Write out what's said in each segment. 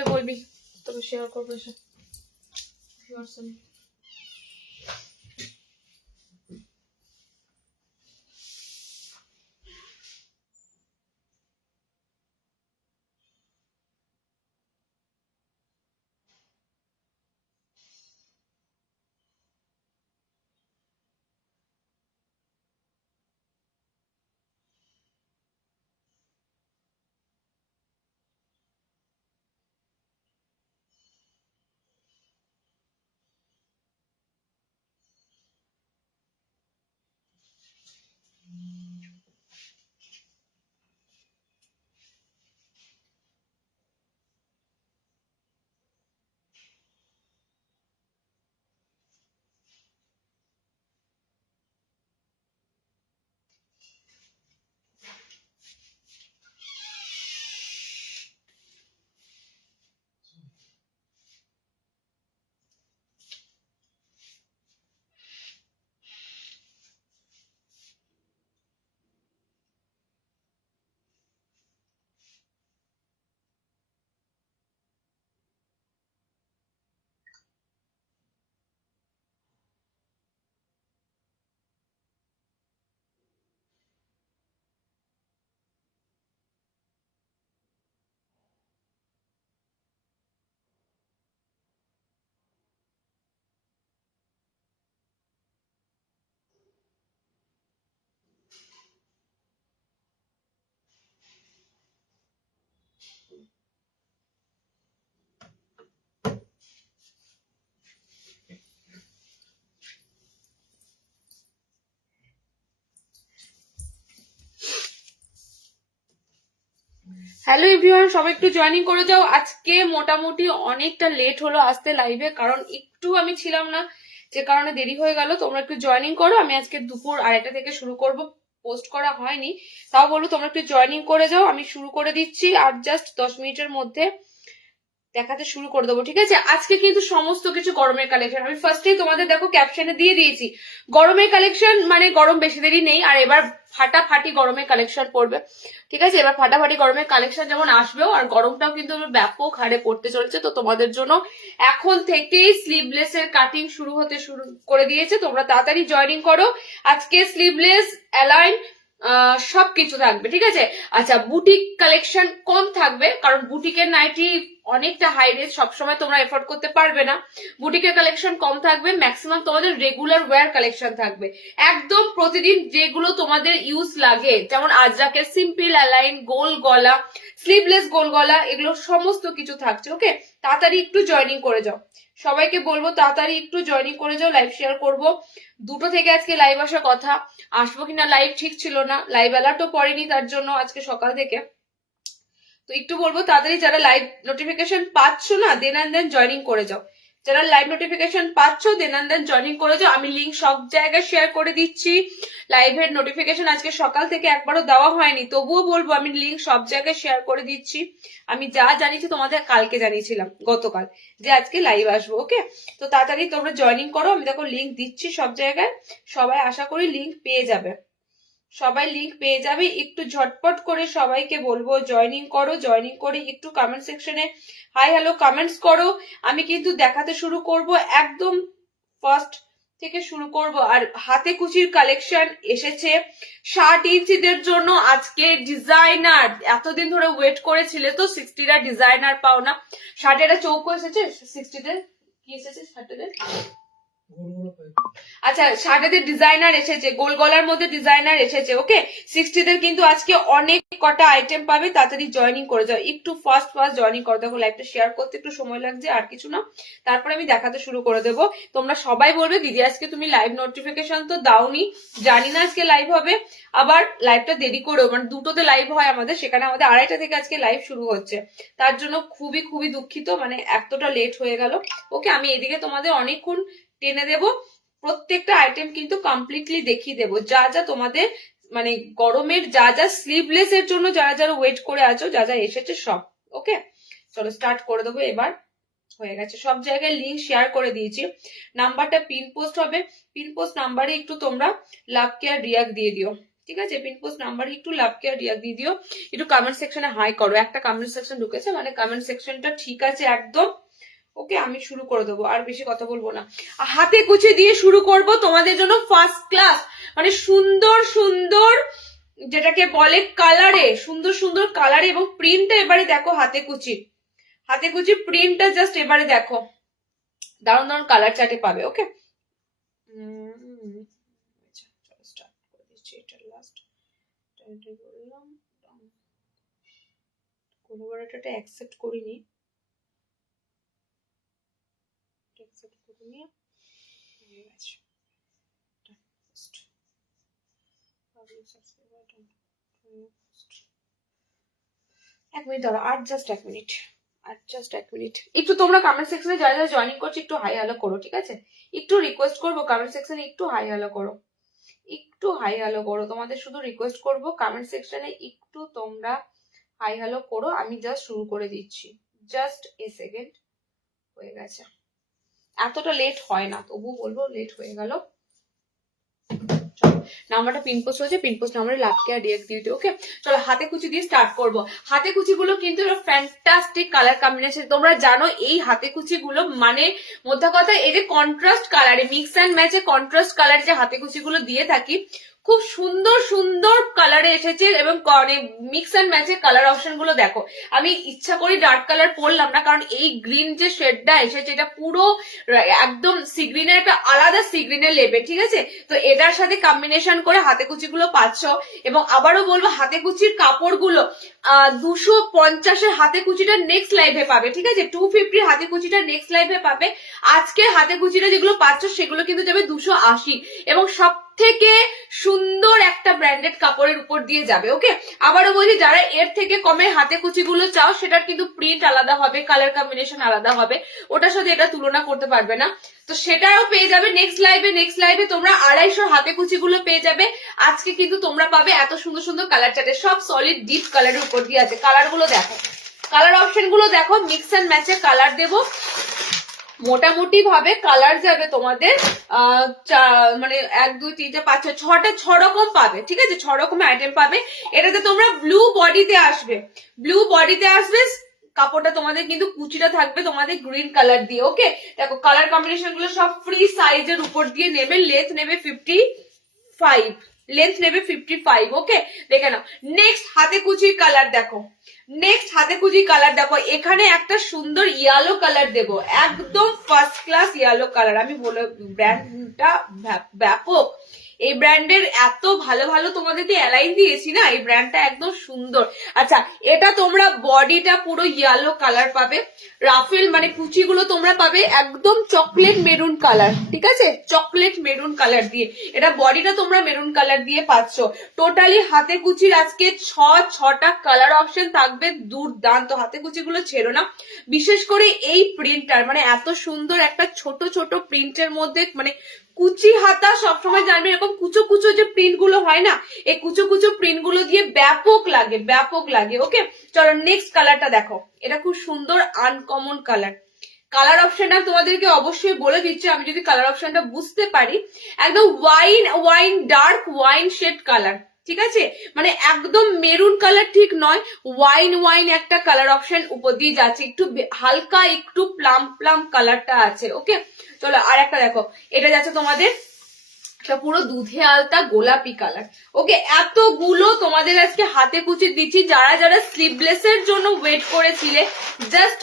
হলে বলবি, তবে শেয়ার করবো এসে। হ্যালো এভরিওয়ান, সবাই একটু জয়েনিং করে যাও। আজকে মোটামুটি অনেকটা লেট হলো আসতে লাইভে, কারণ একটু আমি ছিলাম না, যে কারণে দেরি হয়ে গেল। তোমরা একটু জয়েনিং করো। আমি আজকে দুপুর 2:30 থেকে শুরু করব, পোস্ট করা হয়নি, তাও বলবো তোমরা একটু জয়েনিং করে যাও। আমি শুরু করে দিচ্ছি আর জাস্ট 10 মিনিটের মধ্যে দেখাতে শুরু করে দেবো, ঠিক আছে? আজকে কিন্তু সমস্ত কিছু গরমের কালেকশন। আমি ফার্স্টেই তোমাদের দেখো ক্যাপশনে দিয়ে দিয়েছি গরমের কালেকশন, মানে গরম বেশি দেরি নেই, আর এবার ফাটাফাটি গরমের কালেকশন পড়বে, ঠিক আছে? এবার ফাটাফাটি গরমের কালেকশন যেমন আসবেও, আর গরমটাও কিন্তু ব্যাপক হারে পড়তে চলেছে। তো তোমাদের জন্য এখন থেকেই স্লিভলেস এর কাটিং শুরু করে দিয়েছে। তোমরা তাড়াতাড়ি জয়েনিং করো। আজকে স্লিভলেস, অ্যালাইন সবকিছু থাকবে, ঠিক আছে? আচ্ছা, বুটিক কালেকশন কম থাকবে, কারণ বুটিকের নাইটি অনেকটা হাই রেঞ্জ, সবসময় তোমরা এফোর্ড করতে পারবে না। বুটিকের কালেকশন কম থাকবে, ম্যাক্সিমাম তোমাদের রেগুলার ওয়্যার কালেকশন থাকবে, একদম প্রতিদিন যেগুলো তোমাদের ইউজ লাগে, যেমন আজরাকের সিম্পল অ্যালাইন, গোল গলা, স্লিভলেস গোল গলা, এগুলো সমস্ত কিছু থাকছে। ওকে, তাড়াতাড়ি একটু জয়েনিং করে যাও। সবাইকে বলবো তাড়াতাড়ি একটু জয়েনিং করে যাও। লাইভ শেয়ার করবো 2টো থেকে আজকে লাইভ আসার কথা, আসবো কিনা লাইভ ঠিক ছিল না, লাইভ অ্যালার্টও পড়েনি তার জন্য আজকে সকাল থেকে। তো একটু বলবো তাড়াতাড়ি যারা লাইভ নোটিফিকেশন পাচ্ছ না, দেন অ্যান্ড দেন জয়েনিং করে যাও। যারা লাইভ নোটিফিকেশন পাচ্ছ, দেন অ্যান্ড দেন জয়েনিং করে যাও। আমি লিঙ্ক সব জায়গায় শেয়ার করে দিচ্ছি। লাইভের নোটিফিকেশন আজকে সকাল থেকে একবারও দেওয়া হয়নি, তবুও বলবো আমি লিঙ্ক সব জায়গায় শেয়ার করে দিচ্ছি। আমি যা জানিয়েছি তোমাদের কালকে জানিয়েছিলাম, গতকাল, যে আজকে লাইভ আসবো। ওকে, তো তাড়াতাড়ি তোমরা জয়েনিং করো। আমি দেখো লিঙ্ক দিচ্ছি সব জায়গায়, সবাই আশা করি লিঙ্ক পেয়ে যাবে। সবাই লিংক পেয়ে যাবে। একটু ঝটপট করে সবাইকে বলবো জয়েনিং করো। জয়েনিং করে একটু কমেন্ট সেকশনে হাই হ্যালো কমেন্টস করো। আমি কিন্তু দেখাতে শুরু করব, একদম ফার্স্ট থেকে শুরু করব। আর হাতে কুচির কালেকশন এসেছে 60 ইঞ্চিদের জন্য। আজকে ডিজাইনার, এতদিন ধরে ওয়েট করেছিলে তো, 60টা ডিজাইনার পাও না। 60টা চৌকো এসেছে, 60তে কি এসেছে? 60তে আচ্ছা, 60দের ডিজাইনার এসেছে, গোল গলার মধ্যে ডিজাইনার এসেছে। ওকে, 60দের কিন্তু আজকে অনেক কটা আইটেম পাবে। তাড়াতাড়ি জয়েনিং করে যাও, একটু ফার্স্ট জয়েনিং করে দেখো। লাইভটা শেয়ার করতে একটু সময় লাগছে, আর কিছু না, তারপরে আমি দেখাতে শুরু করে দেবো। তোমরা সবাই বলবে দিদি আজকে তুমি লাইভ নোটিফিকেশন তো দাওনি, জানি না আজকে লাইভ হবে, আবার লাইভটা দেরি করেও, মানে 2টোতে লাইভ হয় আমাদের, সেখানে আমাদের 2:30 থেকে আজকে লাইভ শুরু হচ্ছে। তার জন্য খুবই খুবই দুঃখিত, মানে এতটা লেট হয়ে গেল। ওকে, আমি এদিকে তোমাদের অনেকক্ষণ টেনে দেবো। প্রত্যেকটা আইটেম কিন্তু কমপ্লিটলি দেখিয়ে দেবো, যা যা তোমাদের মানে গরমের যা যা স্লিভলেস এর জন্য যারা যারা ওয়েট করে আছো, যা যা এসেছে সব। ওকে, চলো স্টার্ট করে দেবো। এবার হয়ে গেছে, সব জায়গায় লিঙ্ক শেয়ার করে দিয়েছি। নাম্বারটা পিন পোস্ট হবে, পিন পোস্ট নাম্বারে একটু তোমরা লাভ কেয়ার রিয়াক্ট দিয়ে দিও, ঠিক আছে? পিন পোস্ট নাম্বার একটু লাভ কেয়ার দিয়ে দিও, একটু কমেন্ট সেকশনে হাই করো। একটা কমেন্ট সেকশন ঢুকেছে, মানে কমেন্ট সেকশনটা ঠিক আছে একদম। ওকে, আমি শুরু করে দেবো, আর বেশি কথা বলবো না। হাতে কুচি দিয়ে শুরু করব তোমাদের জন্য ফার্স্ট ক্লাস, মানে সুন্দর সুন্দর যেটাকে বলে কালারে, সুন্দর সুন্দর কালারে, এবং প্রিন্টটা এবারে দেখো, হাতে কুচি প্রিন্টটা জাস্ট এবারে দেখো, দারুণ দারুণ কালার চার্টে পাবে। ওকে, কোলাবোরেটরটা অ্যাকসেপ্ট করিনি, এক মিনিট দাঁড়া, আর জাস্ট এক মিনিট, একটু তোমরা কমেন্ট সেকশনে যারা যারা জয়েনিং করছো একটু হাই হ্যালো করো, ঠিক আছে? একটু রিকোয়েস্ট করবো কমেন্ট সেকশনে একটু হাই হ্যালো করো, তোমাদের শুধু রিকোয়েস্ট করবো কমেন্ট সেকশনে একটু তোমরা হাই হ্যালো করো। আমি জাস্ট শুরু করে দিচ্ছি, জাস্ট এ সেকেন্ড। হয়ে গেছে, এতটা লেট হয় না, তবু বলবো লেট হয়ে গেল। নাম্বারটা পিন পোস্ট হয়েছে, পিন পোস্ট নাম্বারে লাভ কেয়ার ডিরেক্ট দিয়ে দিও। ওকে, চলো হাতে কুচি দিয়ে স্টার্ট করব। হাতে কুচিগুলো কিন্তু ফ্যান্টাস্টিক কালার কম্বিনেশন। তোমরা জানো এই হাতে কুচিগুলো মানে মোদ্দা কথা, এই যে কন্ট্রাস্ট কালারে, মিক্স অ্যান্ড ম্যাচে কন্ট্রাস্ট কালার যে হাতে কুচিগুলো দিয়ে থাকি, খুব সুন্দর সুন্দর কালারে এসেছে, এবং মিক্স অ্যান্ড ম্যাচের কালার অপশন গুলো দেখো। আমি ইচ্ছা করি ডার্ক কালার পরলাম না, কারণ এই গ্রিন যে শেডটা এসেছে এটা পুরো একদম সি গ্রিনের একটা আলাদা সি গ্রিনের লেভেল, ঠিক আছে? তো এটার সাথে কম্বিনেশন করে হাতে কুচিগুলো পাচ্ছ। এবং আবারও বলবো, হাতে কুচির কাপড়গুলো 250-এর হাতে কুচিটা নেক্সট লাইভে পাবে, ঠিক আছে? 250 হাতে কুচিটা নেক্সট লাইভে পাবে। আজকে হাতে কুচিটা যেগুলো পাচ্ছ সেগুলো কিন্তু যাবে 280, এবং সব থেকে সুন্দর একটা ব্র্যান্ডেড কাপড়ের উপর দিয়ে যাবে। ওকে, আবারও বলছি, যারা এর থেকে কমে হাতে কুচিগুলো চাও সেটার কিন্তু প্রিন্ট আলাদা হবে, কালার কম্বিনেশন আলাদা হবে, ওটার সাথে এটা তুলনা করতে পারবে না। তো সেটাও পেয়ে যাবে নেক্সট লাইভে তোমরা 250 হাতে কুচিগুলো পেয়ে যাবে। আজকে কিন্তু তোমরা পাবে এত সুন্দর সুন্দর কালার চার্টে, সব সলিড ডিপ কালারের উপর দিয়ে আছে। কালার গুলো দেখো, কালার অপশন গুলো দেখো, মিক্স অ্যান্ড ম্যাচে কালার দেবো। মোটামুটি ভাবে কালার যাবে তোমাদের মানে 1 2 3 4 5 6টা 6 রকম পাবে, ঠিক আছে? 6 রকমের আইটেম পাবে। এটাতে তোমরা ব্লু বডিতে আসবে, কাপড়টা তোমাদের কিন্তু কুচিটা থাকবে তোমাদের গ্রিন কালার দিয়ে। ওকে, দেখো কালার কম্বিনেশন গুলো সব ফ্রি সাইজের উপর দিয়ে নেবে। লেন্থ নেবে 55। ওকে, দেখে নাও। নেক্সট হাতে কুচির কালার দেখো, এখানে একটা সুন্দর ইয়েলো কালার দেবো, একদম ফার্স্ট ক্লাস ইয়েলো কালার। আমি বলে ব্র্যান্ডটা ব্যাপক, এই ব্র্যান্ডের এত ভালো ভালো তোমাদেরকে অ্যালাইন দিয়েছি না, এই ব্র্যান্ডটা একদম সুন্দর। আচ্ছা, এটা তোমরা বডিটা পুরো ইয়েলো কালার পাবে, রাফেল মানে কুচিগুলো তোমরা পাবে একদম চকলেট মেরুন কালার, ঠিক আছে? চকলেট মেরুন কালার দিয়ে এটা বডিটা তোমরা মেরুন কালার দিয়ে পাচ্ছ। টোটালি হাতে কুচির আজকে 6টা কালার অপশন থাকবে, দুর্দান্ত। হাতে কুচিগুলো ছেড়ো না, বিশেষ করে এই প্রিন্টার, মানে এত সুন্দর একটা ছোট ছোট প্রিন্টের মধ্যে, মানে কুচি হাতা সবসময় জানবে এরকম কুচো কুচো যে প্রিন্ট গুলো হয় না, এই কুচো কুচো প্রিন্ট গুলো দিয়ে ব্যাপক লাগে। ওকে, চলো নেক্সট কালারটা দেখো, এটা খুব সুন্দর আনকমন কালার অপশনটা তোমাদেরকে অবশ্যই বলে দিচ্ছি, আমি যদি কালার অপশনটা বুঝতে পারি। একদম ডার্ক ওয়াইন শেড কালার, ঠিক আছে? মানে একদম মেরুন কালার ঠিক নয়, ওয়াইন একটা কালার অপশন উপর দিয়ে যাচ্ছে, একটু হালকা একটু প্লাম কালারটা আছে। ওকে, চলো আর একটা দেখো, এটা যাচ্ছে তোমাদের পুরো দুধে আলতা গোলাপি কালার। ওকে, এতগুলো তোমাদের আজকে হাতে কুচি দিচ্ছি। যারা যারা স্লিভলেস এর জন্য ওয়েট করেছিলে, জাস্ট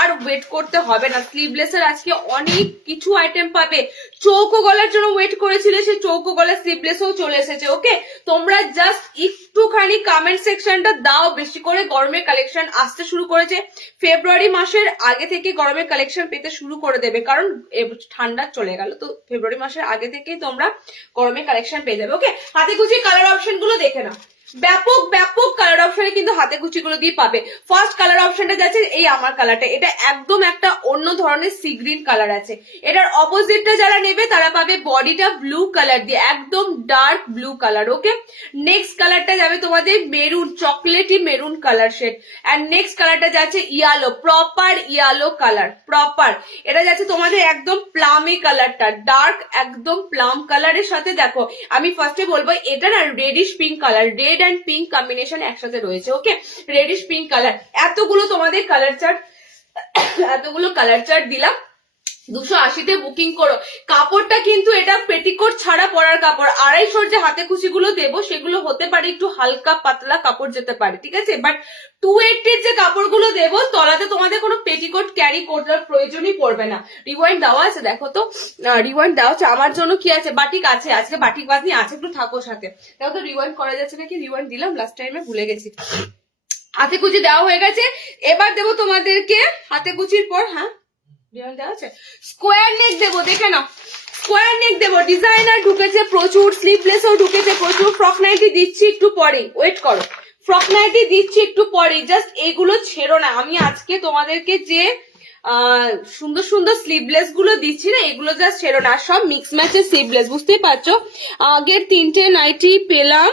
আর ওয়েট করতে হবে না, স্লিভলেস এর আজকে অনেক কিছু আইটেম পাবে। চৌকো গলার জন্য ওয়েট করেছিলে, সেই চৌকো গলার স্লিভলেসও চলে এসেছে। ওকে, তোমরা জাস্ট একটুখানি কমেন্ট সেকশনটা দাও বেশি করে। গরমের কালেকশন আসতে শুরু করেছে, ফেব্রুয়ারি মাসের আগে থেকে গরমের কালেকশন পেতে শুরু করে দেবে, কারণ ঠান্ডা চলে গেল, তো ফেব্রুয়ারি মাসের আগে থেকেই তোমরা গরমের কালেকশন পেয়ে যাবে। ওকে, হাতে কুচি কালার অপশন গুলো দেখে নাও। ব্যাপক ব্যাপক কালার অপশনে কিন্তু হাতে কুচিগুলো দিয়ে পাবে। ফার্স্ট কালার অপশনটা যাচ্ছে এই আমার কালারটা, এটা একদম একটা অন্য ধরনের সি গ্রিন কালার আছে। এটার অপোজিটটা যারা নেবে তারা পাবে বডিটা ব্লু কালার দিয়ে, একদম dark blue colour. Okay, next কালারটা যাবে তোমাদের মেরুন, চকলেটি maroon colour shade. And next কালারটা যাচ্ছে yellow, proper yellow colour, proper. এটা যাচ্ছে তোমাদের একদম প্লামে কালারটা, ডার্ক একদম প্লাম কালারের সাথে দেখো আমি ফার্স্টে বলবো এটা না radish pink colour, red and pink combination একসাথে রয়েছে। ওকে, রেডিশ পিঙ্ক কালার। এতগুলো তোমাদের কালার চার্ট, এতগুলো কালার চার্ট দিলাম। 280-তে বুকিং করো। কাপড়টা কিন্তু এটা পেটিকোট ছাড়া পরার কাপড়। 250-র যে হাতে কুচিগুলো দেবো সেগুলো হতে পারে একটু হালকা পাতলা কাপড় যেতে পারে, ঠিক আছে, বাট 280-র যে কাপড়গুলো দেবো তলাতে তোমাদের কোনো পেটিকোট ক্যারি করার প্রয়োজনই পড়বে না। রিওয়াইন্ড দেওয়া আছে দেখো তো, রিওয়াইন্ড দেওয়া আছে। আমার জন্য কি আছে, বাটিক আছে, আজকে বাটিক বাজনি আছে, একটু থাকো সাথে। দেখো তো রিওয়াইন্ড করা যাচ্ছে নাকি, রিওয়াইন্ড দিলাম লাস্ট টাইমে, ভুলে গেছি। হাতে কুচি দেওয়া হয়ে গেছে। এবার দেবো তোমাদেরকে হাতে কুচির পর, হ্যাঁ স্কোয়ার নেক দেবো, দেখে নাও স্কোয়ার নেক দেবো। ডিজাইনার ঢুকেছে প্রচুর, স্লিভলেসও ঢুকেছে প্রচুর। ফ্রক নাইটি দিচ্ছি একটু পরে, ওয়েট করো, ফ্রক নাইটি দিচ্ছি একটু পরে, জাস্ট এগুলো ছেড়ো না। আমি আজকে তোমাদেরকে যে সুন্দর সুন্দর স্লিভলেস গুলো দিচ্ছি না, এগুলো জাস্ট ছেড়ো না। সব মিক্স ম্যাচের স্লিভলেস, বুঝতেই পারছো। আগের 3টে নাইটি পেলাম,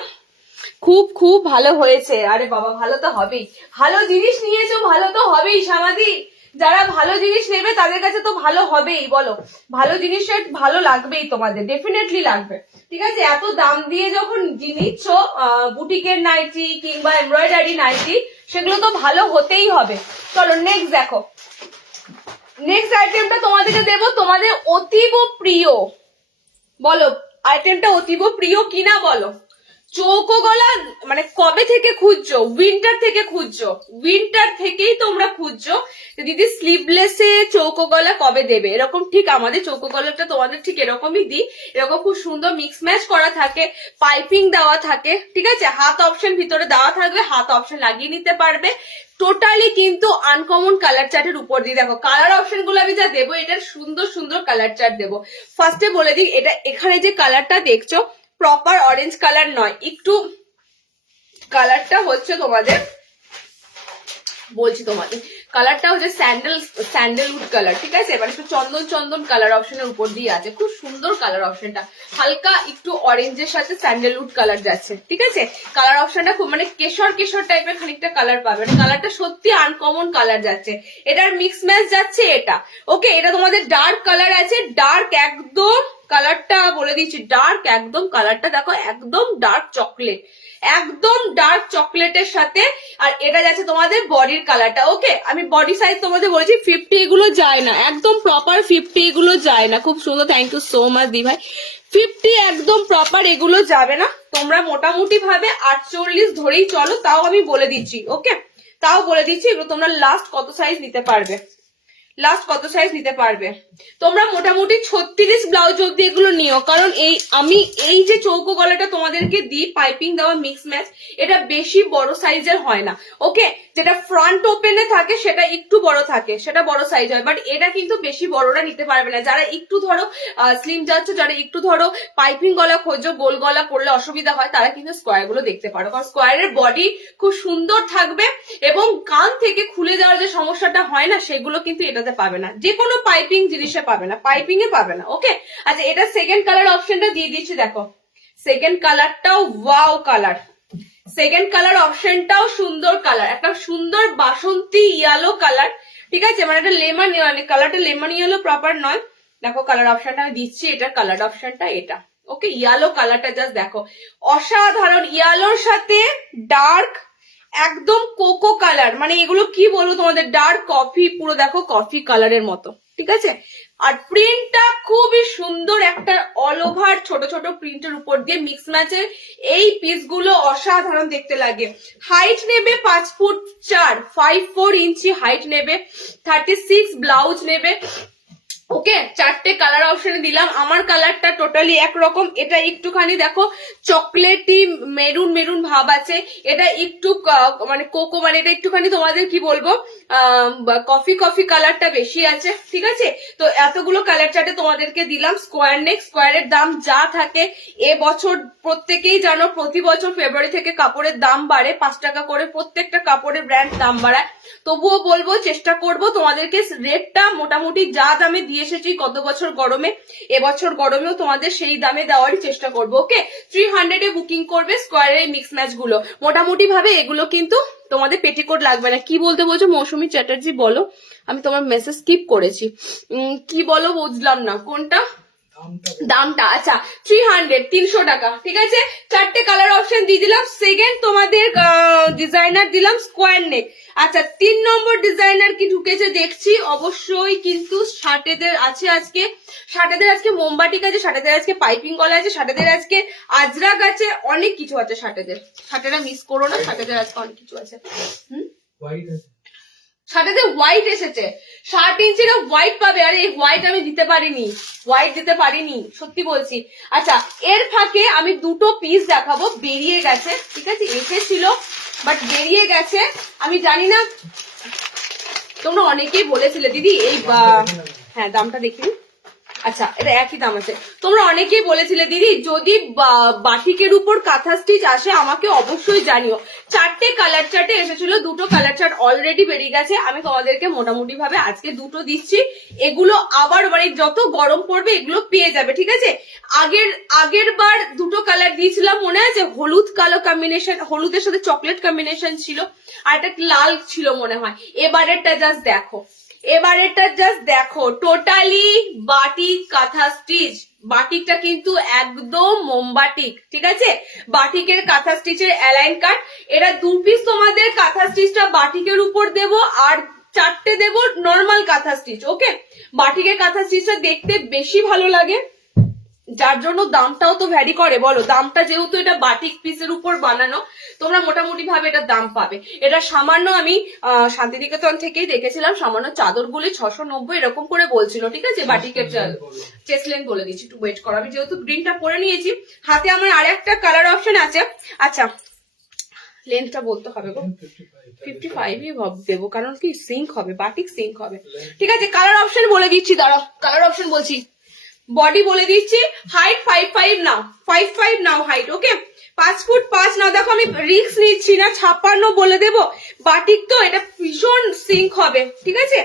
খুব খুব ভালো হয়েছে। আরে বাবা ভালো তো হবেই, ভালো জিনিস নিয়েছো ভালো তো হবেই সামাদি। যারা ভালো জিনিস নেবে তাদের কাছে তো ভালো হবেই, বলো ভালো জিনিসের ভালো লাগবেই, তোমাদের ডেফিনেটলি লাগবে, ঠিক আছে। এত দাম দিয়ে যখন নিচ্ছ বুটিকের নাইটি কিংবা এমব্রয়ডারি নাইটি, সেগুলো তো ভালো হতেই হবে। চলো নেক্সট দেখো, নেক্সট আইটেমটা তোমাদেরকে দেবো, তোমাদের অতীব প্রিয়, বলো আইটেমটা অতীব প্রিয় কিনা বলো। চৌকো গলা, মানে কবে থেকে খুঁজছো, উইন্টার থেকে খুঁজছো, উইন্টার থেকেই তোমরা খুঁজছো দিদি স্লিভলেসে চৌকো গলা কবে দেবে। এরকম ঠিক আমাদের চৌকো গলাটা তোমাদের ঠিক এরকমই দিই, এরকম খুব সুন্দর মিক্স ম্যাচ করা থাকে, পাইপিং দেওয়া থাকে, ঠিক আছে। হাত অপশন ভিতরে দেওয়া থাকবে, হাত অপশন লাগিয়ে নিতে পারবে। টোটালি কিন্তু আনকমন কালার চার্টের উপর দিয়ে দেখো কালার অপশন গুলো আমি যা দেবো, এটার সুন্দর সুন্দর কালার চার্ট দেবো। ফার্স্টে বলে দিই, এটা এখানে যে কালারটা দেখছো প্রপার অরেঞ্জ কালার নয়, একটু কালারটা হচ্ছে তোমাদের, বলছি তোমাদের কালারটা হচ্ছে স্যান্ডেলউড কালার, ঠিক আছে। এবার একটু চন্দন চন্দন কালার অপশনের উপর দিয়ে আছে, খুব সুন্দর কালার অপশনটা, হালকা একটু অরেঞ্জের সাথে স্যান্ডেলউড কালার যাচ্ছে, ঠিক আছে। কালার অপশনটা খুব মানে কেশর কেশর টাইপের খানিকটা কালার পাবে, কালারটা সত্যি আনকমন কালার যাচ্ছে। এটার মিক্স ম্যাচ যাচ্ছে এটা। ওকে, এটা তোমাদের ডার্ক কালার আছে, ডার্ক একদম কালারটা বলে দিচ্ছি, ডার্ক একদম কালারটা দেখো, একদম ডার্ক চকলেট, একদম ডার্ক চকলেটের সাথে। আর এটা যাচ্ছে তোমাদের বডির কালারটা। ওকে, আমি বডি সাইজ তোমাদের বলেছি 50 এগুলো যায় না, একদম প্রপার 50 এগুলো যায় না। খুব সুন্দর, থ্যাংক ইউ সো মাচ দি ভাই। 50 একদম প্রপার এগুলো যাবে না, তোমরা মোটামুটি ভাবে 48 ধরেই চলো, তাও আমি বলে দিচ্ছি। ওকে, তাও বলে দিচ্ছি এগুলো তোমরা লাস্ট কত সাইজ নিতে পারবে, লাস্ট কত সাইজ নিতে পারবে তোমরা মোটামুটি 36 ব্লাউজ অব্দি এগুলো নিও। কারণ আমি এই যে চৌকো গলাটা তোমাদেরকে দিই পাইপিং দেওয়া মিক্স ম্যাচ, এটা বেশি বড় সাইজের হয় না। ওকে, যেটা ফ্রন্ট ওপেনে থাকে সেটা একটু বড় থাকে, সেটা বড় সাইজ হয়, বাট এটা কিন্তু বেশি বড়রা নিতে পারবে না। যারা একটু ধরো স্লিম যাচ্ছ, যারা একটু ধরো পাইপিং গলা খোঁজো, গোল গলা পড়লে অসুবিধা হয়, তারা কিন্তু স্কোয়ার গুলো দেখতে পারো। কারণ স্কোয়ারের বডি খুব সুন্দর থাকবে এবং কান থেকে খুলে যাওয়ার যে সমস্যাটা হয় না, সেগুলো কিন্তু এটাতে পাবে না, যে কোনো পাইপিং জিনিসে পাবে না, পাইপিং এ পাবে না। ওকে, আচ্ছা এটা সেকেন্ড কালার অপশনটা দিয়ে দিচ্ছি, দেখো সেকেন্ড কালারটাও ওয়াও কালার, সেকেন্ড কালার অপশনটাও সুন্দর কালার, একটা সুন্দর বাসন্তী ইয়েলো কালার, ঠিক আছে। মানে একটা লেমন, মানে কালারটা লেমন ইয়েলো প্রপার নয়। দেখো কালার অপশনটা আমি দিচ্ছি, এটার কালার অপশনটা এটা। ওকে, ইয়েলো কালারটা জাস্ট দেখো, অসাধারণ। ইয়েলোর সাথে ডার্ক একদম কোকো কালার, মানে এগুলো কি বলবো তোমাদের, ডার্ক কফি, পুরো দেখো কফি কালারের মতো, ঠিক আছে। আর প্রিন্টটা খুবই সুন্দর, একটা অল ওভার ছোট ছোট প্রিন্টের উপর দিয়ে মিক্স ম্যাচের এই পিসগুলো অসাধারণ দেখতে লাগে। হাইট নেবে 5 ফুট 4, 5'4" হাইট নেবে, 36 ব্লাউজ নেবে, ওকে, 4টে কালার অপশনে দিলাম। আমার কালারটা টোটালি একরকম, এটা একটুখানি দেখো চকলেটি মেরুন মেরুন ভাব আছে, এটা একটু মানে কোকো, মানে এটা একটুখানি তোমাদের কি বলবো কফি কফি কালারটা বেশি আছে, ঠিক আছে। তো এতগুলো কালার চার্টে তোমাদেরকে দিলাম। স্কোয়ার নেক, স্কোয়ারের দাম যা থাকে এবছর প্রত্যেকেই জানো, প্রতি বছর ফেব্রুয়ারি থেকে কাপড়ের দাম বাড়ে 5 টাকা করে, প্রত্যেকটা কাপড়ের ব্র্যান্ড দাম বাড়ায়। তবুও বলবো, চেষ্টা করব তোমাদেরকে রেটটা মোটামুটি যা দামে দিয়ে এসেছি গত বছর গরমে, এবছর গরমেও তোমাদের সেই দামে দেওয়ারই চেষ্টা করবো। ওকে, 300 এ বুকিং করবে স্কোয়ারের মিক্স ম্যাচ গুলো। মোটামুটি ভাবে এগুলো কিন্তু তোমাদের পেটিকোট লাগবে না। কি বলতে বলছো মৌসুমী চ্যাটার্জি, বলো? আমি তোমার মেসেজ স্কিপ করেছি। কি বলো বুঝলাম না, কোনটা দামটা? আচ্ছা 300 টাকা, ঠিক আছে। 4টে কালার অপশন দিয়ে দিলাম। সেকেন্ড তোমাদের ডিজাইনার দিলাম স্কোয়ার নেক। আচ্ছা 3 নম্বর ডিজাইনার কি ঢুকেছে দেখছি, অবশ্যই কিন্তু শার্টেদের আছে আজকে। শার্টেদের আজকে মোমবাটিক আছে, শার্টেদের আজকে পাইপিং গলা আছে, শার্টেদের আজকে আজরাক আছে, অনেক কিছু আছে শার্টেদের। শার্টেরা মিস করো না, শার্টেদের আজকে অনেক কিছু আছে। শার্টেতে হোয়াইট এসেছে, 60 ইঞ্চির হোয়াইট পাবে। আরে এই হোয়াইট আমি দিতে পারিনি, হোয়াইট দিতে পারিনি, সত্যি বলছি। আচ্ছা এর ফাঁকে আমি দুটো পিস দেখাবো, বেরিয়ে গেছে, ঠিক আছে, এসেছিল বাট বেরিয়ে গেছে। আমি জানি না, তোমরা অনেকেই বলেছিলে দিদি এই হ্যাঁ দামটা দেখিনি। আচ্ছা এটা একই দাম আছে। তোমরা অনেকেই বলেছিলে দিদি যদি বাটিকের উপর কাঁথা স্টিচ আসে আমাকে অবশ্যই জানিও। 4টে কালার চার্টে এসেছিল, দুটো কালার চার্ট অলরেডি বেরিয়ে গেছে। আমি তোমাদেরকে মোটামুটি ভাবে আজকে দুটো দিচ্ছি। এগুলো আবার মানে যত গরম পড়বে এগুলো পেয়ে যাবে, ঠিক আছে। আগের বার দুটো কালার দিয়েছিলাম মনে আছে, হলুদ কালো কম্বিনেশন, হলুদের সাথে চকলেট কম্বিনেশন ছিল, আর একটা লাল ছিল মনে হয়। এবারেরটা জাস্ট দেখো, এবারেরটা জাস্ট দেখো, টোটালি বাটিক কাঁথা স্টিচ। বাটিকটা কিন্তু একদম মোমবাটিক, ঠিক আছে। বাটিকের কাঁথা স্টিচের অ্যালাইন কাট। এরা 2 পিস তোমাদের কাঁথা স্টিচটা বাটিকের উপর দেবো, আর 4টে দেবো নর্মাল কাঁথা স্টিচ। ওকে, বাটিকের কাঁথা স্টিচটা দেখতে বেশি ভালো লাগে, যার জন্য দামটাও তো ভ্যারি করে। বলো, দামটা যেহেতু এটা বাটিক পিসের উপর বানানো, তোমরা মোটামুটি ভাবে এটা দাম পাবে। এটা সামান্য আমি শান্তিনিকেতন থেকেই দেখেছিলাম, সামান্য চাদরগুলি 690 এরকম করে বলছিল, ঠিক আছে। বাটিকের চেস্ট লেন্থ বলে দিচ্ছি, একটু ওয়েট করো। আমি যেহেতু গ্রিনটা পরে নিয়েছি, হাতে আমার আরেকটা কালার অপশন আছে। আচ্ছা লেন্থটা বলতে হবে গো, 55ই দেবো, কারণ কি সিঙ্ক হবে, বাটিক সিঙ্ক হবে, ঠিক আছে। কালার অপশন বলে দিচ্ছি, দাঁড়াও কালার অপশন বলছি। বডি বলে দিচ্ছি, হাইট 55 নাও, 55 নাও হাইট। ওকে, 5 ফুট 5 নাও। দেখো আমি রিস্ক নিচ্ছি না, 56 বলে দেবো। বাটিক তো এটা ভীষণ সিঙ্ক হবে, ঠিক আছে।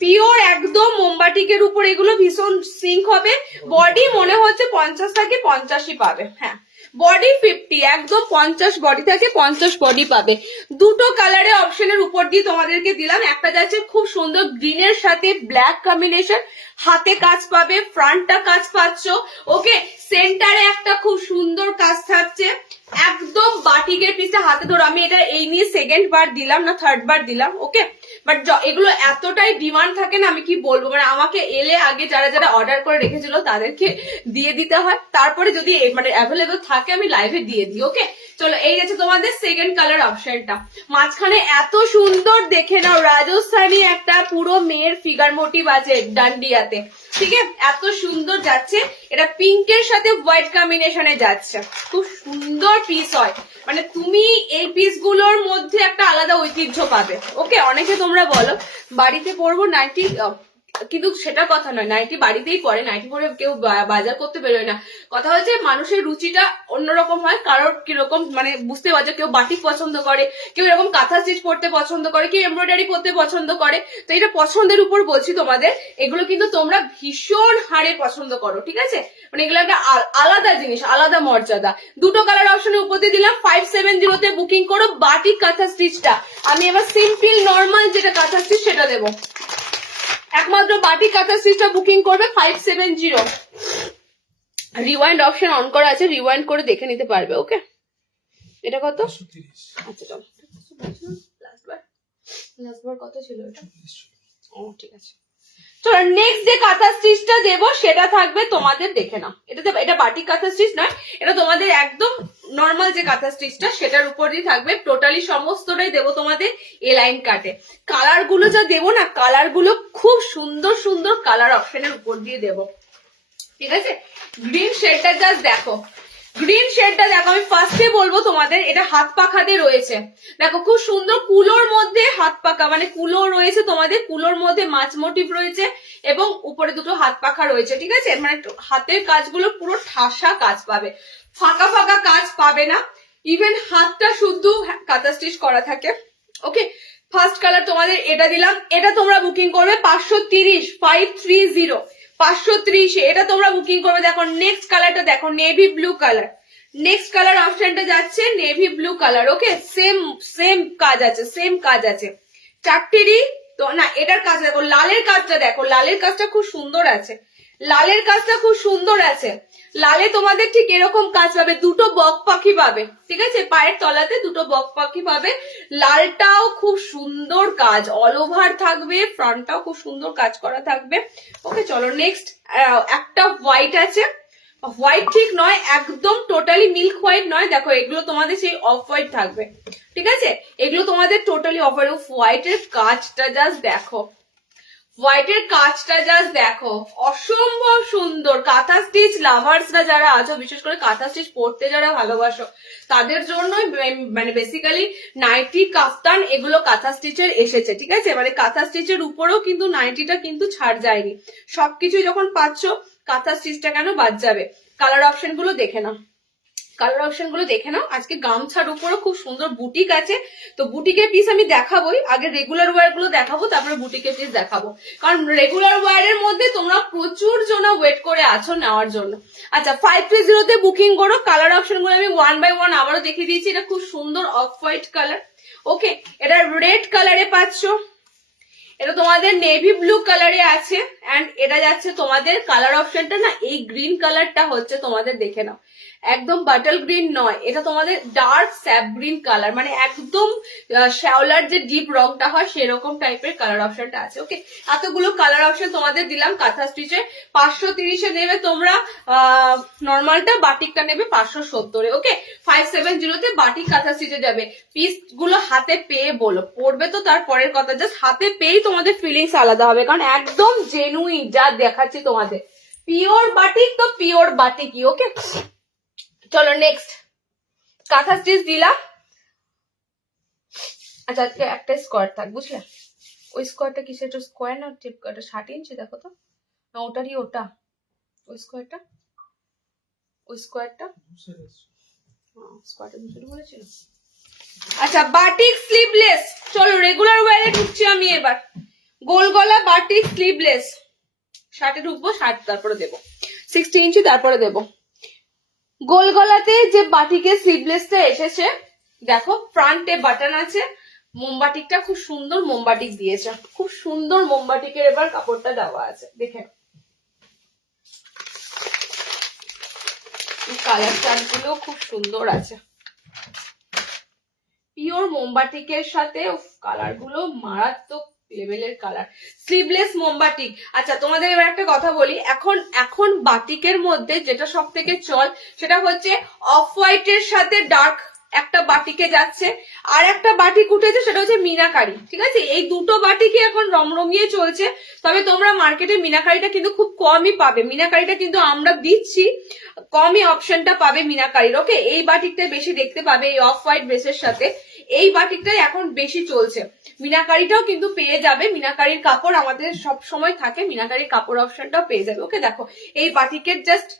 পিওর একদম মোমবাটিকের উপর এগুলো ভীষণ সিঙ্ক হবে। বডি মনে হচ্ছে 50 থেকে 85ই পাবে, হ্যাঁ বডি 50, একদম 50 বডি থাকে, 50 বডি পাবে। দুটো কালারে অপশনের উপর দিয়ে তোমাদেরকে দিলাম। একটা যাচ্ছে খুব সুন্দর গ্রিনের সাথে ব্ল্যাক কম্বিনেশন, হাতে কাজ পাবে, ফ্রন্টটা কাজ পাচ্ছ। ওকে, সেন্টারে একটা খুব সুন্দর কাজ থাকছে, একদম বাটিকের পিসটা হাতে ধরো। আমি এটা এই নিয়ে 2nd বার দিলাম না 3rd বার দিলাম। ওকে, বাট এগুলো এতটাই ডিমান্ড থাকে না, আমি কি বলবো, মানে আমাকে এলে আগে যারা যারা অর্ডার করে রেখেছিল তাদেরকে দিয়ে দিতে হয়, তারপরে যদি মানে অ্যাভেলেবল থাকে আমি লাইভে দিয়ে দিই। ওকে, চলো এই গেছে তোমাদের 2nd কালার অপশনটা। মাঝখানে এত সুন্দর দেখে নাও, রাজস্থানী একটা পুরো মেয়ের ফিগার মোটিভ আছে ডান্ডিয়াতে, ঠিক আছে, এত সুন্দর যাচ্ছে। এটা পিঙ্কের সাথে হোয়াইট কম্বিনেশনে যাচ্ছে, খুব সুন্দর পিস হয়। মানে তুমি এই পিস গুলোর মধ্যে একটা আলাদা ঐতিহ্য পাবে। ওকে, অনেকে তোমরা বলো বাড়িতে পরবো নাইটি, কিন্তু সেটা কথা নয়, নাইটি বাড়িতেই পরে, নাইটি পরে কেউ বাজার করতে বেরোয় না। কথা হচ্ছে মানুষের রুচিটা অন্যরকম হয়, কারোর কিরকম মানে বুঝতে পারছো, কেউ বাটিক পছন্দ করে, কেউ এরকম কাঁথা স্টিচ পড়তে পছন্দ করে, কেউ এমব্রয়ডারি পড়তে পছন্দ করে। তো এটা পছন্দের উপর বলছি তোমাদের, এগুলো কিন্তু তোমরা ভীষণ হারে পছন্দ করো, ঠিক আছে। মানে এগুলো একটা আলাদা জিনিস, আলাদা মর্যাদা। দুটো কালার অপশনের উপর দিয়ে দিলাম। 570 তে বুকিং করো বাটিক কাঁথা স্টিচটা। আমি এবার সিম্পল নর্মাল যেটা কাঁথা স্টিচ সেটা দেবো, একমাত্র বাটিক কাঁথা স্টিচটা বুকিং করবে 570। রিওয়াইন্ড অপশন অন করা আছে, রিওয়াইন্ড করে দেখে নিতে পারবে। ওকে, এটা কত? আচ্ছা চলো, লাস্টবার কত ছিল এটা? ও ঠিক আছে, চলো নেক্সট যে কাঁথা স্টিচটা দেবো সেটা থাকবে তোমাদের, দেখে নাও। এটা বাটিক কাঁথা স্টিচ নয়, এটা তোমাদের একদম নর্মাল যে কাঁথা স্টিচটা সেটার উপরই থাকবে, টোটালি সমস্তটাই দেবো তোমাদের এ লাইন কাটে। কালার গুলো যা দেবো না, কালার গুলো খুব সুন্দর সুন্দর কালার অপশনের উপর দিয়ে দেবো, ঠিক আছে। গ্রিন শেডটা জাস্ট দেখো, গ্রিন শেডটা দেখো, আমি ফার্স্টে বলবো তোমাদের এটা হাত পাখাতে রয়েছে, দেখো খুব সুন্দর কুলোর মধ্যে হাত পাখা, মানে কুলো রয়েছে তোমাদের, কুলোর মধ্যে মাছ মোটিভ রয়েছে এবং উপরে দুটো হাত পাখা রয়েছে, ঠিক আছে। মানে হাতের কাজগুলো পুরো ঠাসা কাজ পাবে, ফাঁকা ফাঁকা কাজ পাবে না, ইভেন হাতটা শুদ্ধ কাঁথা স্টিচ করা থাকে। ওকে, ফার্স্ট কালার তোমাদের এটা দিলাম, এটা তোমরা বুকিং করবে 530, 530 530, এটা তোমরা বুকিং করবে। দেখো নেক্সট কালারটা দেখো, navy blue colour, next colour অপশনটা যাচ্ছে নেভি ব্লু কালার। ওকে, সেম সেম কাজ আছে, সেম কাজ আছে, চারটেরই তো না। এটার কাজ দেখো, লালের কাজটা দেখো, লালের কাজটা খুব সুন্দর আছে, লালের কাজটা খুব সুন্দর আছে। লালে তোমাদের ঠিক এরকম কাজ পাবে, দুটো বক পাখি পাবে, ঠিক আছে, পায়ের তলাতে দুটো বক পাখি পাবে। লালটাও খুব সুন্দর কাজ, অল ওভার থাকবে, ফ্রন্টটাও খুব সুন্দর কাজ করা থাকবে। ওকে চলো নেক্সট, একটা হোয়াইট আছে, হোয়াইট ঠিক নয়, একদম টোটালি মিল্ক হোয়াইট নয়, দেখো এগুলো তোমাদের সেই অফ হোয়াইট থাকবে, ঠিক আছে, এগুলো তোমাদের টোটালি অফ হোয়াইট। হোয়াইটের কাজটা জাস্ট দেখো, হোয়াইটের কাজটা জাস্ট দেখো, অসম্ভব সুন্দর। কাঁথা স্টিচ লাভার্সরা যারা আছো, বিশেষ করে কাঁথা স্টিচ পড়তে যারা ভালোবাসো, তাদের জন্যই মানে বেসিক্যালি নাইটি, কাফতান এগুলো কাঁথা স্টিচের এসেছে, ঠিক আছে। মানে কাঁথা স্টিচের উপরেও কিন্তু নাইটিটা কিন্তু ছাড় যায়নি, সবকিছু যখন পাচ্ছ কাঁথা স্টিচটা কেন বাদ যাবে। কালার অপশন গুলো দেখে নাও, কালার অপশন গুলো দেখে নাও। আজকে গামছার উপরও খুব সুন্দর বুটিক আছে, তো বুটিকের পিস আমি দেখাবোই, আগে রেগুলার ওয়্যার গুলো দেখাবো, তারপরে বুটিকের পিস দেখাবো, কারণ রেগুলার ওয়্যারের মধ্যে তোমরা প্রচুর জন ওয়েট করে আছো নেওয়ার জন্য। আচ্ছা 530 তে বুকিং করো। কালার অপশন গুলো আমি 1 by 1 আবারও দেখিয়ে দিয়েছি। এটা খুব সুন্দর অফ হোয়াইট কালার, ওকে, এটা রেড কালারে পাচ্ছ, এটা তোমাদের নেভি ব্লু কালারে আছে, এন্ড এটা যাচ্ছে তোমাদের কালার অপশনটা না, এই গ্রিন কালারটা হচ্ছে তোমাদের দেখে নাও, একদম বাটল গ্রিন নয়, এটা তোমাদের ডার্ক স্যাপ গ্রিন কালার, মানে একদম শ্যাওলার যে ডিপ রংটা হয় সেরকম টাইপের কালার অপশনটা আছে। ওকে, এতগুলো কালার অপশন তোমাদের দিলাম কাঁথা স্টিচে। 530 নেবে তোমরা নর্মালটা, বাটিকটা নেবে 570। ওকে, 570 তে বাটিক কাঁথা স্টিচে যাবে। পিস গুলো হাতে পেয়ে বলো, পড়বে তো তার পরের কথা, জাস্ট হাতে পেয়েই তোমাদের ফিলিংস আলাদা হবে, কারণ একদম জেনুইন যা দেখাচ্ছি তোমাদের, পিওর বাটিক তো পিওর বাটিকই। ওকে চলো নেক্সট, কাঁথা স্টিচ দিলাম। আচ্ছা আজকে একটা স্কোয়ার থাক, বুঝলে, ওই স্কোয়ারটা কিসের, স্কোয়ার না টিপ কাটা 60 ইঞ্চি, দেখো তো না ওটারই ওটা, ওই স্কোয়ারটা, ওই স্কোয়ারটা স্কোয়ারটা দুশো বলেছিল। আচ্ছা বাটিক স্লিভলেস, চলো রেগুলার ওয়্যারে ঢুকছি আমি এবার। গোল গলা বাটিক স্লিভলেস, 60 ঢুকবো, 60 তারপরে দেবো, 60 ইঞ্চি তারপরে দেবো। গোল গলাতে যে বাটিকের স্লিভলেসটা এসেছে, দেখো ফ্রন্টে বাটন আছে, মোমবাটিকটা খুব সুন্দর মোমবাটিক দিয়েছে, খুব সুন্দর মোমবাটিকের এবার কাপড়টা দেওয়া আছে, দেখে কালার চার্ট গুলো খুব সুন্দর আছে, পিওর মোমবাটিকের সাথে কালার গুলো মারাত্মক লেভেলের কালার, স্লিভলেস মোমবাটিক। আচ্ছা তোমাদের এবার একটা কথা বলি, এখন বাটিকের মধ্যে যেটা সব থেকে চল সেটা হচ্ছে অফ হোয়াইটের সাথে ডার্ক একটা বাটিকে যাচ্ছে, আর একটা বাটিক উঠেছে সেটা হচ্ছে মিনাকারি, ঠিক আছে। এই দুটো বাটিকে এখন রমরমিয়ে চলছে, তবে তোমরা মার্কেটে মিনাকারিটা কিন্তু খুব কমই পাবে, মিনাকারিটা কিন্তু আমরা দিচ্ছি, কমই অপশনটা পাবে মিনাকারির। ওকে, এই বাটিকটা বেশি দেখতে পাবে এই অফ হোয়াইট বেসের সাথে, এই বাটিকটাই এখন বেশি চলছে। মিনাকারিটাও কিন্তু পেয়ে যাবে, মিনাকারির কাপড় আমাদের সব সময় থাকে, মিনাকারির কাপড় অপশনটাও পেয়ে যাবে। ওকে দেখো এই বাটিকের জাস্ট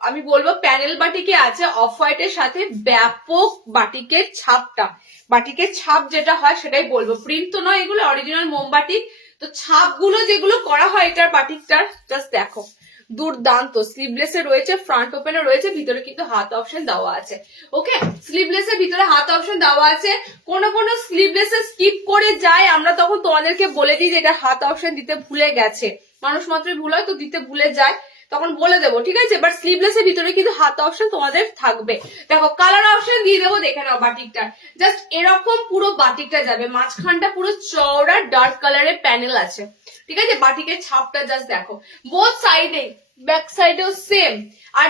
আমি বলবো প্যানেল বাটিকে আছে অফ হোয়াইটের সাথে ব্যাপক বাটিকের ছাপটা, বাটিকের ছাপ যেটা হয় সেটাই বলবো, প্রিন্ট তো নয়, এগুলো অরিজিনাল মোমবাটিক, তো ছাপগুলো যেগুলো করা হয় এটার বাটিকটার জাস্ট দেখো দুর্দান্ত। স্লিভলেসে রয়েছে, ফ্রন্ট ওপেনে রয়েছে, ভিতরে কিন্তু হাত অপশন দেওয়া আছে। ওকে, স্লিভলেসের ভিতরে হাত অপশন দেওয়া আছে, কোন স্লিভলেসে স্কিপ করে যায়, আমরা তখন তোমাদেরকে বলে দিই যে এটা হাত অপশন দিতে ভুলে গেছে, মানুষ মাত্রই ভুল হয় তো দিতে ভুলে যায়, তখন বলে দেবো, ঠিক আছে? বাট স্লিভলেস এর ভিতরে কিন্তু হাত অপশন তোমাদের থাকবে। দেখো কালার অপশন দিয়ে দেবো, দেখে নাও বাটিকটা জাস্ট এরকম পুরো বাটিকটা যাবে, মাঝখানটা পুরো চওড়া ডার্ক কালারের প্যানেল আছে, ঠিক আছে? বাটিকের ছাপটা জাস্ট দেখো, বোথ সাইডে ব্যাক সাইডেও সেম, আর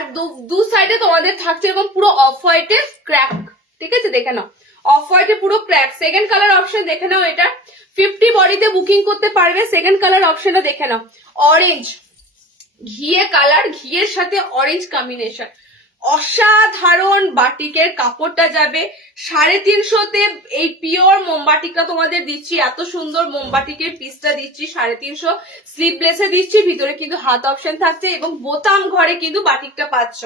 দু সাইডে তোমাদের থাকছে এরকম পুরো অফ হোয়াইটের ক্র্যাক, ঠিক আছে? দেখে নাও অফ হোয়াইটে পুরো ক্র্যাক। সেকেন্ড কালার অপশন দেখে নাও, এটা 50 বডিতে বুকিং করতে পারবে। সেকেন্ড কালার অপশনটা দেখে নাও, অরেঞ্জ ঘিয়ে কালার, ঘিয়ের সাথে অরেঞ্জ কম্বিনেশন, অসাধারণ বাটিকের কাপড়টা যাবে। 350তে এই পিওর মোমবাটিকটা তোমাদের দিচ্ছি, এত সুন্দর মোমবাটিকের পিসটা দিচ্ছি 350, স্লিভলেসে দিচ্ছি, ভিতরে কিন্তু হাত অপশন থাকছে এবং বোতাম ঘরে কিন্তু বাটিকটা পাচ্ছ।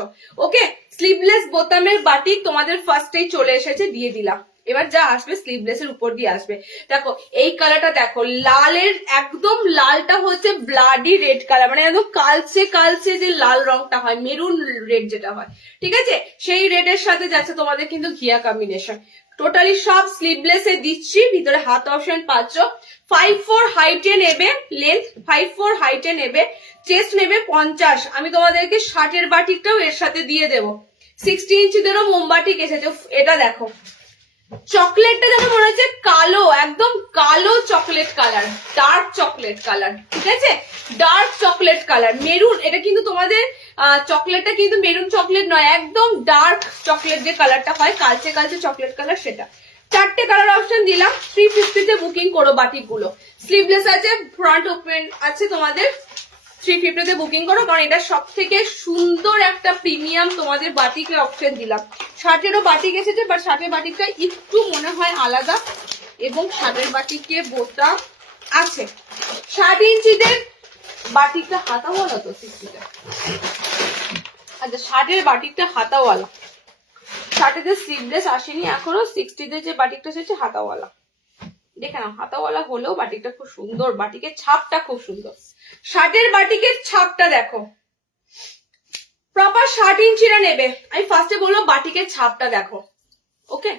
ওকে, স্লিভলেস বোতামের বাটিক তোমাদের ফার্স্টেই চলে এসেছে, দিয়ে দিলাম। এবার যা আসবে স্লিভলেস এর উপর দিয়ে আসবে। দেখো এই কালারটা দেখো, লালের একদম লালটা হচ্ছে ব্লাডি রেড কালার, মানে একদম কালচে কালচে যে লাল রংটা হয়, মেরুন রেড যেটা হয়, ঠিক আছে? সেই রেড এর সাথে যাচ্ছে তোমাদের কিন্তু ঘিয়া কম্বিনেশন। টোটালি সব স্লিভলেস এ দিচ্ছি, ভিতরে হাত অপশন পাচ্ছ। 5'4" হাইটে নেবে, লেন্থ 5'4" হাইটে নেবে, চেস্ট নেবে 50। আমি তোমাদেরকে 60 বাটিকটাও এর সাথে দিয়ে দেবো। 60 ইঞ্চিদেরও মোমবাটিক এসেছে। এটা দেখো চকলেটটা যেন মনে হচ্ছে কালো, একদম কালো chocolate colour, dark chocolate colour, ঠিক আছে? ডার্ক চকলেট কালার মেরুন, এটা কিন্তু তোমাদের চকলেটটা কিন্তু মেরুন চকলেট নয়, একদম ডার্ক চকলেট যে কালারটা হয়, কালচে কালচে চকলেট কালার, সেটা। 4টে কালার অপশন দিলাম। 350তে বুকিং করো বাটিকগুলো। স্লিভলেস আছে, ফ্রন্ট ওপেন আছে তোমাদের, 350তে বুকিং করো, কারণ এটা সব থেকে সুন্দর একটা প্রিমিয়াম তোমাদের বাটিকের অপশন দিলাম। 60-এরও বাটিক এসেছে, বাট 60-এর বাটিকটা একটু মনে হয় আলাদা, এবং 60-এর বাটিকে বোতাম আছে। 60 ইঞ্চিদের বাটিকটা হাতাওয়ালা তো 60-তে, আচ্ছা 60-এর বাটিকটা হাতাওয়ালা, 60-তে স্লিভলেস আসেনি এখনো, 60-তে যে বাটিকটা এসেছে হাতাওয়ালা, দেখে নাও হাতাওয়ালা হলেও বাটিকটা খুব সুন্দর, বাটিকের ছাপটা খুব সুন্দর। 60-এর বাটিকের ছাপটা দেখো, প্রপার 60 ইঞ্চিরা নেবে। আমি ফার্স্টে বলবো বাটিকের ছাপটা দেখো, ওকে?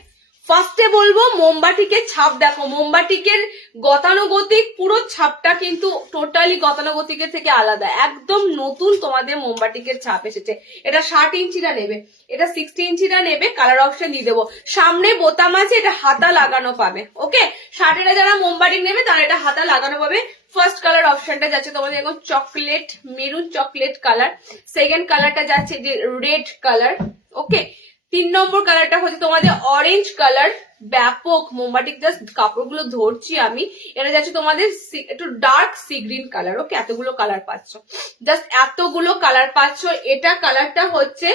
ফার্স্টে বলবো মোমবাটিকের ছাপ দেখো, মোমবাটিকের গতানুগতিক পুরো ছাপটা কিন্তু টোটালি গতানুগতিকের থেকে আলাদা, একদম নতুন তোমাদের মোমবাটিকের ছাপ এসেছে। এটা 60 ইঞ্চিরা নেবে, এটা 60 ইঞ্চিরা নেবে, কালার অপশন দিয়ে দেবো। সামনে বোতাম আছে, এটা হাতা লাগানো পাবে, ওকে? 60-এরা যারা মোমবাটিক নেবে তারা এটা হাতা লাগানো পাবে। ফার্স্ট কালার অপশনটা যাচ্ছে তোমাদের এখন chocolate, maroon chocolate colour. Second কালারটা যাচ্ছে যে রেড কালার, ওকে? 3 নম্বর কালারটা হচ্ছে তোমাদের অরেঞ্জ কালার, ব্যাপক মোমবাটিক, জাস্ট কাপড়গুলো ধরছি আমি, এটা যাচ্ছে তোমাদের একটু ডার্ক সি গ্রিন কালার, ওকে? এতগুলো কালার পাচ্ছ, জাস্ট এতগুলো কালার পাচ্ছ। এটা কালারটা হচ্ছে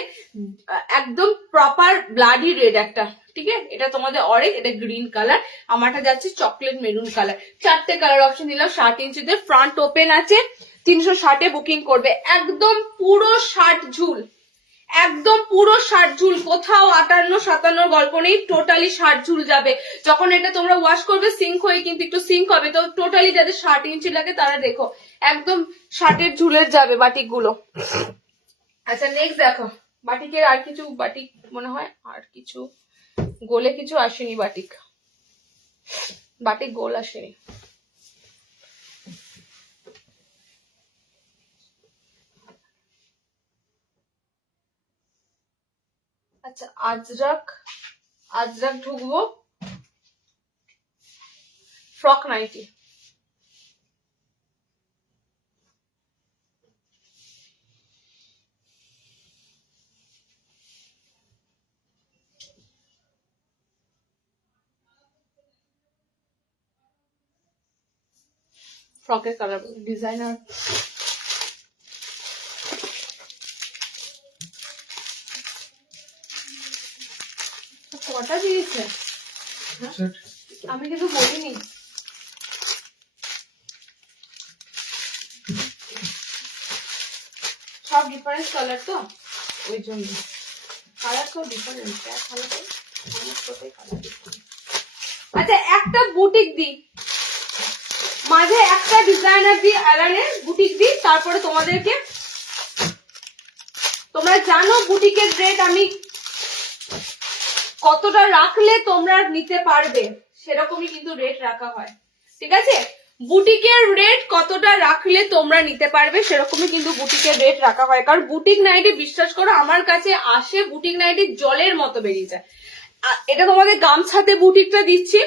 একদম প্রপার ব্লাডি রেড একটা, ঠিক আছে? এটা তোমাদের অরেঞ্জ, এটা গ্রিন কালার, আমারটা যাচ্ছে চকলেট মেরুন কালার। 4টে কালার অপশন দিলাম। 60 ইঞ্চিতে ফ্রন্ট ওপেন আছে, 360-এ বুকিং করবে। একদম পুরো 60 ঝুল, একদম পুরো 60 ঝুল, কোথাও 58-57 গল্প নেই, টোটালি 60 ঝুল যাবে। যখন এটা তোমরা ওয়াশ করবে সিঙ্ক হয়ে কিন্তু একটু সিঙ্ক হবে, তো টোটালি যাদের 60 ইঞ্চি লাগে তারা দেখো একদম 60-এর ঝুলের যাবে বাটিক গুলো। আচ্ছা নেক্সট দেখো, বাটিকের আর কিছু বাটিক মনে হয় আর কিছু গোলে কিছু আসেনি, বাটিক গোল আসেনি। আচ্ছা আজরাক ঢুকবো, ফ্রক নাইটি, ফ্রকের কালার ডিজাইনার, কটা দিয়েছে আমি কিন্তু বলিনি। সব ডিফারেন্ট কালার তো, ওই জন্য কালার সব ডিফারেন্ট। আচ্ছা একটা বুটিক দি, মাঝে একটা ডিজাইনার দি, অ্যালানের বুটিক দি, তারপরে তোমাদেরকে, তোমরা জানো বুটিকের রেট আমি কতটা রাখলে তোমরা নিতে পারবে, সেরকমই কিন্তু রেট রাখা হয়, ঠিক আছে? বুটিকের রেট কতটা রাখলে তোমরা নিতে পারবে সেরকমই কিন্তু বুটিকের রেট রাখা হয়, কারণ বুটিক নাইটি বিশ্বাস করো আমার কাছে আসে বুটিক নাইটি জলের মতো বেরিয়ে যায়। এটা তোমাদের গামছাতে বুটিকটা দিচ্ছি।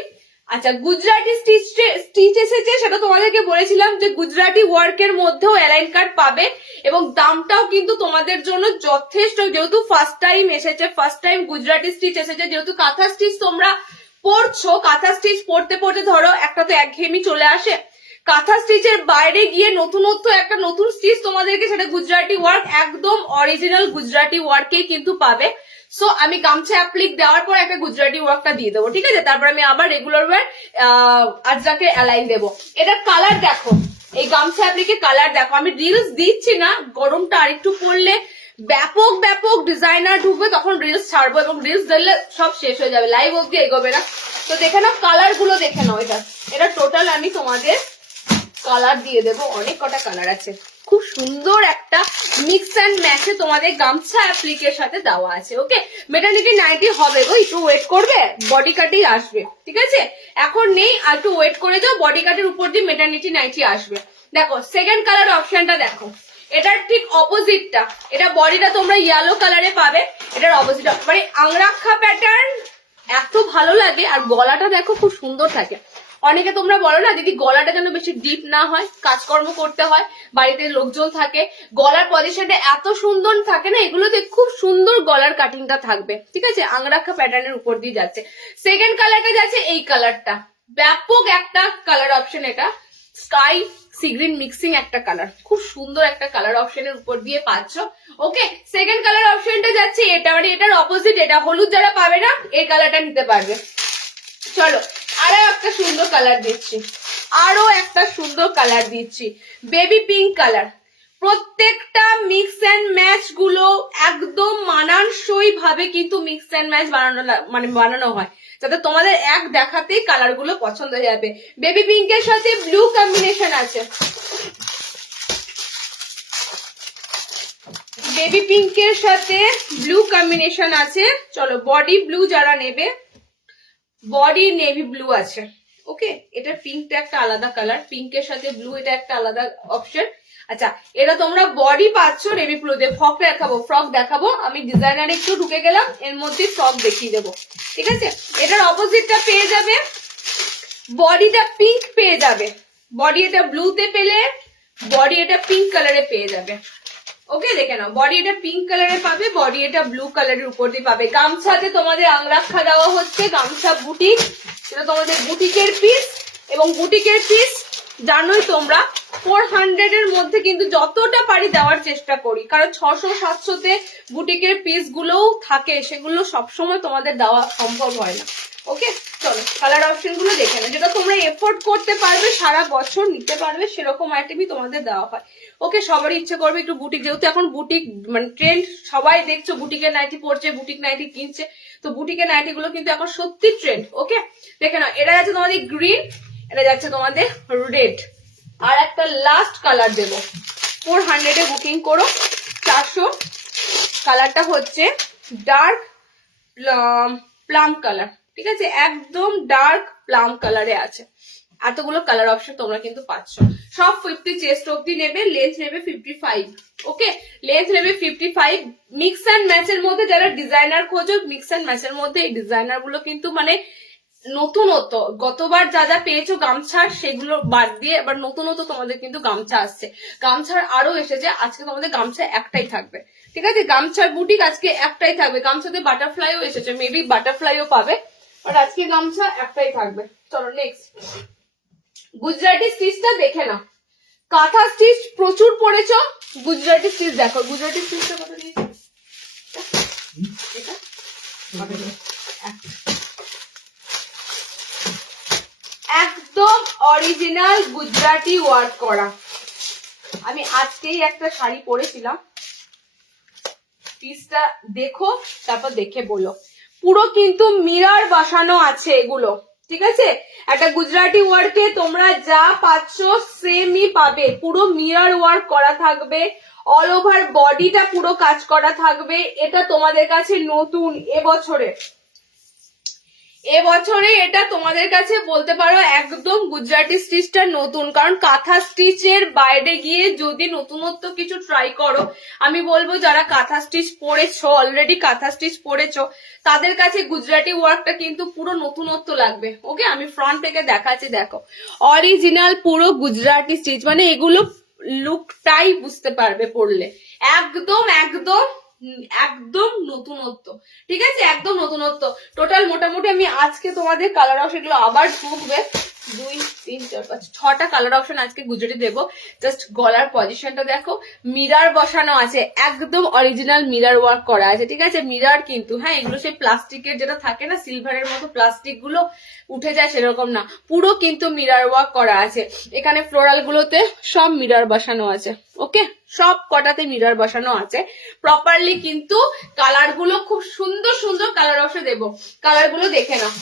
আচ্ছা, গুজরাটি স্টিচ এসেছে, সেটা তোমাদেরকে বলেছিলাম যে গুজরাটি ওয়ার্কের মধ্যেও অ্যালাইন কাট পাবে এবং দামটাও কিন্তু তোমাদের জন্য যথেষ্ট, যেহেতু ফার্স্ট টাইম এসেছে, ফার্স্ট টাইম গুজরাটি স্টিচ এসেছে, যেহেতু কাঁথা স্টিচ তোমরা পড়ছো, কাঁথা স্টিচ পড়তে পড়তে ধরো একটা তো একঘেয়েমি চলে আসে, কাঁথা স্টিচের বাইরে গিয়ে নতুনত্ব একটা নতুন স্টিচ তোমাদেরকে, সেটা গুজরাটি ওয়ার্ক, একদম অরিজিনাল গুজরাটি ওয়ার্কেই কিন্তু পাবে। সো আমি গামছা অ্যাপ্লিক দেওয়ার পর একটা গুজরাটি ওয়ার্কটা দিয়ে দেবো, ঠিক আছে? তারপর আমি আবার রেগুলার ওয়্যার আজরাকে অ্যালাইন দেবো। এটা কালার দেখো, এই গামছা অ্যাপ্লিকে কালার দেখো, আমি রিলস দিচ্ছি না, গরমটা আরেকটু পড়লে ব্যাপক ব্যাপক ডিজাইনার ঢুকবে, তখন রিলস ছাড়বো, এবং রিলস দিলে সব শেষ হয়ে যাবে, লাইভ অব্দি এগোবে না। তো দেখে নাও কালার গুলো, দেখে নাও। এটা টোটাল আমি তোমাদের কালার দিয়ে দেবো, অনেক কটা কালার আছে, খুব সুন্দর একটা মিক্স অ্যান্ড ম্যাচে তোমাদের গামছা অ্যাপ্লিকের সাথে দেওয়া আছে। ওকে, মেটার্নিটি নাইটি হবে গো, একটু ওয়েট করবে, বডি কাটেই আসবে, ঠিক আছে? এখন নেই, আর একটু ওয়েট করে যাও, বডি কাটের উপর দিয়ে মেটার্নিটি নাইটি আসবে। দেখো সেকেন্ড কালার অপশনটা দেখো, এটার ঠিক অপোজিটটা, এটা বডিটা তোমরা ইয়েলো কালারে পাবে, এটার অপোজিট মানে আংরাক্ষা প্যাটার্ন, এত ভালো লাগে। আর গলাটা দেখো খুব সুন্দর থাকে। অনেকে তোমরা বলো না দিদি গলাটা যেন বেশি ডিপ না হয়, কাজকর্ম করতে হয়, বাড়িতে লোকজন থাকে, গলার পজিশনটা এত সুন্দর থাকে না, এগুলোতে খুব সুন্দর গলার কাটিংটা থাকবে, ঠিক আছে? আংরাক্ষা প্যাটার্নের উপর দিয়ে যাচ্ছে। সেকেন্ড কালারটা যাচ্ছে এই কালারটা, ব্যাপক একটা কালার অপশন, এটা স্কাই সি গ্রিন মিক্সিং একটা কালার, খুব সুন্দর একটা কালার অপশনের উপর দিয়ে পাচ্ছ। ওকে, সেকেন্ড কালার অপশনটা যাচ্ছে এটা, মানে এটার অপোজিট, এটা হলুদ যারা পাবে না এই কালারটা নিতে পারবে। চলো আরো একটা সুন্দর কালার দিচ্ছি, আরো একটা সুন্দর কালার দিচ্ছি, বেবি পিঙ্ক কালার। প্রত্যেকটা মিক্স অ্যান্ড ম্যাচ গুলো একদম মানানসই ভাবে কিন্তু মিক্স অ্যান্ড ম্যাচ বানানো হয়, যাতে তোমাদের এক দেখাতেই কালার গুলো পছন্দ হয়ে যাবে। বেবি পিঙ্কের সাথে ব্লু কম্বিনেশন আছে, বেবি পিঙ্কের সাথে ব্লু কম্বিনেশন আছে। চলো বডি ব্লু যারা নেবে, বডি নেভি ব্লু আছে। ওকে, এটা পিঙ্কটা একটা আলাদা কালার, পিঙ্কের সাথে ব্লু এটা একটা আলাদা অপশন। আচ্ছা, এটা তোমরা বডি পাচ্ছ নেভি ব্লু দিয়ে। ফ্রক দেখাবো আমি, ডিজাইনারে একটু ঢুকে গেলাম, এর মধ্যে ফ্রক দেখিয়ে দেবো, ঠিক আছে? এটার অপোজিটটা পেয়ে যাবে, বডিটা পিঙ্ক পেয়ে যাবে, বডি এটা ব্লুতে পেলে বডি এটা পিঙ্ক কালারে পেয়ে যাবে। ওকে, দেখে নাও, বডি এটা পিঙ্ক কালারে পাবে, বডি এটা ব্লু কালারের উপর দিয়ে পাবে। গামছাতে তোমাদের আংরাক্ষা দেওয়া হচ্ছে, গামছা বুটিক, সেটা তোমাদের বুটিকের পিস, এবং বুটিকের পিস জানোই তোমরা 400 এর মধ্যে কিন্তু যতটা পারি দেওয়ার চেষ্টা করি, কারণ 600-700 বুটিকের পিস গুলোও থাকে, সেগুলো সবসময় তোমাদের দেওয়া সম্ভব হয় না। ওকে, চলো কালার অপশন গুলো দেখে নাও, যেটা তোমরা এফোর্ড করতে পারবে, সারা বছর নিতে পারবে, সেরকম আইটেমই তোমাদের দেওয়া হয়। ওকে, সবারই ইচ্ছে করবে একটু বুটিক, যেহেতু এখন বুটিক মানে ট্রেন্ড, সবাই দেখছো বুটিকের নাইটি পড়ছে, বুটিক নাইটি কিনছে, তো বুটিকের নাইটি গুলো কিন্তু এখন সত্যি ট্রেন্ড। ওকে, দেখে নাও, এটা যাচ্ছে তোমাদের গ্রিন, এটা যাচ্ছে তোমাদের রেড, আর একটা লাস্ট কালার দেবো। 400 এ বুকিং করো, 400। কালারটা হচ্ছে ডার্ক প্লাম কালার, ঠিক আছে? একদম ডার্ক প্লাম কালারে আছে। এতগুলো কালার অপশন তোমরা কিন্তু পাচ্ছ, সব 50 চেস্ট অব্দি নেবে, লেন্থ নেবে 55। ওকে, লেন্থ নেবে 55। মিক্স অ্যান্ড ম্যাচের মধ্যে যারা ডিজাইনার খোঁজো, মিক্স অ্যান্ড ম্যাচের মধ্যে এই ডিজাইনার গুলো কিন্তু মানে নতুনত্ব, গতবার যা যা পেয়েছো গামছার সেগুলো বাদ দিয়ে এবার নতুনত্ব তোমাদের কিন্তু গামছা আসছে, গামছার আরো এসেছে। আজকে তোমাদের গামছা একটাই থাকবে, ঠিক আছে? গামছার বুটিক আজকে একটাই থাকবে, গামছাতে বাটারফ্লাইও এসেছে, মেবি বাটারফ্লাইও পাবে, বাট আজকে গামছা একটাই থাকবে। চলো নেক্সট, গুজরাটি স্টিচটা দেখে নাও। কাঁথা স্টিচ প্রচুর পড়েছ, গুজরাটি স্টিচ দেখো, গুজরাটি স্টিচটা কত দিয়েছে, একদম অরিজিনাল গুজরাটি ওয়ার্ক করা। আমি আজকেই একটা শাড়ি পরেছিলাম, পিসটা দেখো, তারপর দেখে বলো। পুরো কিন্তু মিরর বসানো আছে এগুলো, ঠিক আছে? একটা গুজরাটি ওয়ার্কে তোমরা যা পাচ্ছ সেমই পাবে, পুরো মিরর ওয়ার্ক করা থাকবে, অল ওভার বডিটা পুরো কাজ করা থাকবে। এটা তোমাদের কাছে নতুন, এবছরে এবছরে এটা তোমাদের কাছে বলতে পারো একদম গুজরাটি স্টিচটা নতুন, কারণ কাঁথা স্টিচের বাইরে গিয়ে যদি নতুনত্ব কিছু ট্রাই করো, আমি বলবো যারা কাঁথা স্টিচ পড়েছো, অলরেডি কাঁথা স্টিচ পড়েছো, তাদের কাছে গুজরাটি ওয়ার্কটা কিন্তু পুরো নতুনত্ব লাগবে। ওকে, আমি ফ্রন্ট থেকে দেখাচ্ছি, দেখো অরিজিনাল পুরো গুজরাটি স্টিচ, মানে এগুলো লুকটাই বুঝতে পারবে পড়লে, একদম একদম একদম নতুনত্ব। ঠিক আছে, একদম নতুনত্ব। টোটাল মোটামুটি আমি আজকে তোমাদের কালার অপশন গুলো আবার ঢুকবে, 2 3 4 5 6টা কালার অপশন আজকে গুজরাটি দেবো। জাস্ট গলার পজিশনটা দেখো, মিরার বসানো আছে, একদম অরিজিনাল মিরার ওয়ার্ক করা আছে। ঠিক আছে, মিরার কিন্তু, হ্যাঁ এগুলো সেই প্লাস্টিকের যেটা থাকে না, সিলভারের মতো প্লাস্টিক গুলো উঠে যায় সেরকম না, পুরো কিন্তু মিরার ওয়ার্ক করা আছে। এখানে ফ্লোরাল গুলোতে সব মিরার বসানো আছে। ওকে, সব কটাতে মিরার বসানো আছে প্রপারলি, কিন্তু কালার গুলো খুব সুন্দর সুন্দর কালার অপশন দেবো। কালার গুলো দেখে নাও,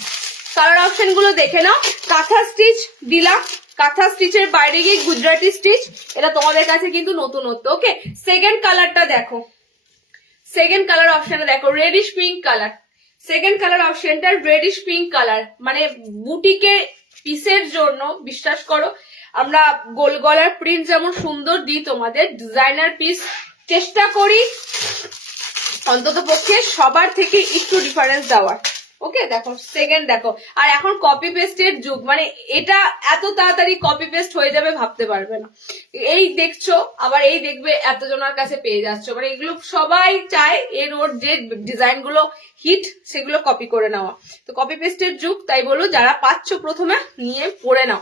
কালার অপশন গুলো দেখে নাও। কাঁথা স্টিচ দিলাম, কাঁথা স্টিচের বাইরে গিয়ে গুজরাটি স্টিচ, এটা তোমাদের কাছে কিন্তু নতুনত্ব। ওকে, সেকেন্ড কালারটা দেখো, সেকেন্ড কালার অপশনটা দেখো, radish pink colour. Second colour অপশনটা রেডিশ পিঙ্ক কালার, মানে বুটিকে পিসের জন্য বিশ্বাস করো, আমরা গোল গলার প্রিন্ট যেমন সুন্দর দিই তোমাদের, ডিজাইনার পিস চেষ্টা করি অন্তত পক্ষে সবার থেকে একটু ডিফারেন্স দেওয়ার। ওকে, দেখো সেকেন্ড দেখো, আর এখন কপি পেস্টের যুগ, মানে এটা এত তাড়াতাড়ি কপি পেস্ট হয়ে যাবে ভাবতে পারবে না। এই দেখছো আবার এই দেখবে এতজনের কাছে পেয়ে যাচ্ছ, মানে এগুলো সবাই চায় এর ওর যে ডিজাইন গুলো হিট সেগুলো কপি করে নেওয়া। তো কপি পেস্টের যুগ, তাই বলো যারা পাচ্ছ প্রথমে নিয়ে পড়ে নাও,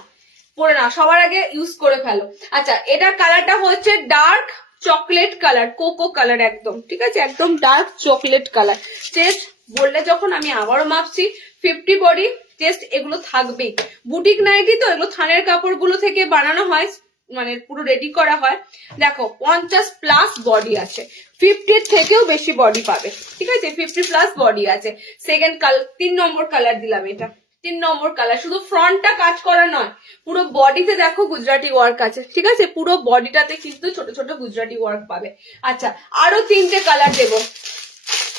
পড়ে নাও, সবার আগে ইউজ করে ফেলো। আচ্ছা, এটা কালারটা হচ্ছে dark chocolate colour, cocoa colour একদম। ঠিক আছে, একদম ডার্ক চকলেট কালার। চেস্ট বললে যখন আমি আবারও মাপছি 50 বডি, চেস্ট এগুলো থাকবেই। বুটিক নাইটি তো এগুলো থানের কাপড় গুলো থেকে বানানো হয়, মানে পুরো রেডি করা হয়। দেখো 50+ বডি আছে, 50 থেকেও বেশি বডি পাবে। ঠিক আছে, 50+ বডি আছে। সেকেন্ড কালার, 3 নম্বর কালার দিলাম, এটা 3 নম্বর কালার। শুধু ফ্রন্টটা কাজ করা নয়, পুরো বডিতে দেখো গুজরাটি ওয়ার্ক আছে। ঠিক আছে, পুরো বডিটাতে কিন্তু ছোট ছোট গুজরাটি ওয়ার্ক পাবে। আচ্ছা, আরো 3টে কালার দেবো,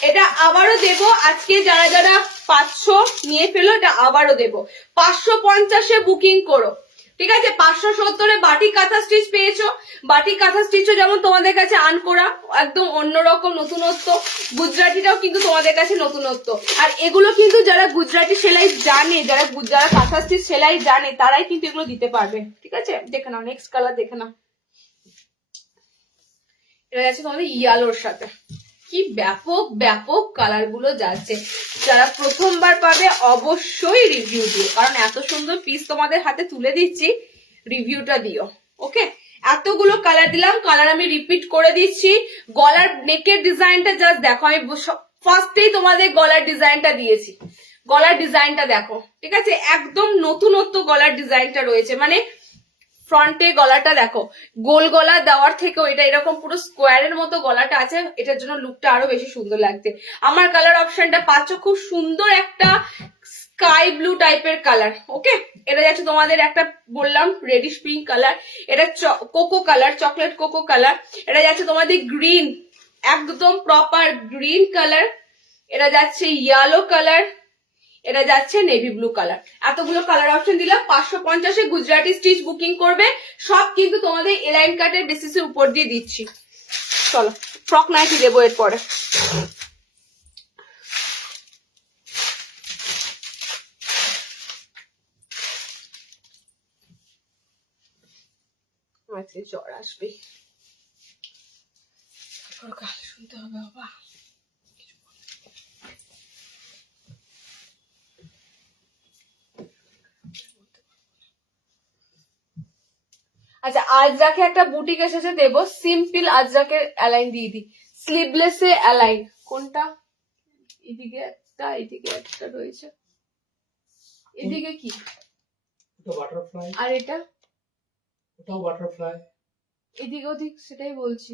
এটা আবারও দেবো। আজকে যারা যারা 500 নিয়ে ফেলো, এটা আবারও দেবো। 550-এ বুকিং করো। ঠিক আছে, 570-এ বাটিক কাঁথা স্টিচ পেয়েছো। বাটিক কাঁথা স্টিচও যেমন তোমাদের কাছে আনকোরা, একদম অন্যরকম নতুনত্ব, গুজরাটিটাও কিন্তু তোমাদের কাছে নতুনত্ব। আর এগুলো কিন্তু যারা গুজরাটি সেলাই জানে, যারা কাঁথা স্টিচ সেলাই জানে, তারাই কিন্তু এগুলো দিতে পারবে। ঠিক আছে, দেখে নাও নেক্সট কালার, দেখে নাও, এটা যাচ্ছে তোমাদের ইয়েলোর সাথে। কি ব্যাপক ব্যাপক কালার গুলো যাচ্ছে। যারা প্রথমবার পাবে অবশ্যই রিভিউ দিও, কারণ এত সুন্দর পিস তোমাদের হাতে তুলে দিচ্ছি, রিভিউটা দিও। ওকে, এতগুলো কালার দিলাম, কালার আমি রিপিট করে দিচ্ছি। গলার নেকের ডিজাইনটা জাস্ট দেখো, আমি ফার্স্টেই তোমাদের গলার ডিজাইনটা দিয়েছি, গলার ডিজাইনটা দেখো। ঠিক আছে, একদম নতুনত্ব গলার ডিজাইনটা রয়েছে, মানে ফ্রন্টে গলাটা দেখো, গোল গলা দেওয়ার থেকেও এটা এরকম পুরো স্কোয়ারের মতো গলাটা আছে, এটার জন্য লুকটা আরো বেশি সুন্দর লাগছে। আমার কালার অপশনটা পাচ্ছ খুব সুন্দর একটা স্কাই ব্লু টাইপের কালার। ওকে, এটা যাচ্ছে তোমাদের একটা বললাম রেডিশ পিঙ্ক কালার, এটা cocoa colour, chocolate cocoa colour, এটা যাচ্ছে তোমাদের গ্রিন, একদম প্রপার গ্রিন কালার, এটা যাচ্ছে ইয়েলো কালার, এটা যাচ্ছে নেভি ব্লু কালার। এতগুলো কালার অপশন দিলাম। 550-এ গুজরাটি স্টিচ বুকিং করবে, সব কিন্তু তোমাদের এলাইন কাটের বেসিসের উপর দিয়ে দিচ্ছি। চলো ফ্রক নাইটি দেবো এরপরে। আজকে জ্বর আসবে, গাল শুনতে হবে বাবা। আচ্ছা, আজরাকে একটা বুটিক এসেছে, দেবো সিম্পল আজরাকের অ্যালাইন দিয়ে দিই, স্লিভলেসে অ্যালাইন। কোনটা? এদিকে একটা, এদিকে একটা রয়েছে, এদিকে কি বাটারফ্লাই, আর এটা ওটাও বাটারফ্লাই, এদিকে ওদিক, সেটাই বলছি।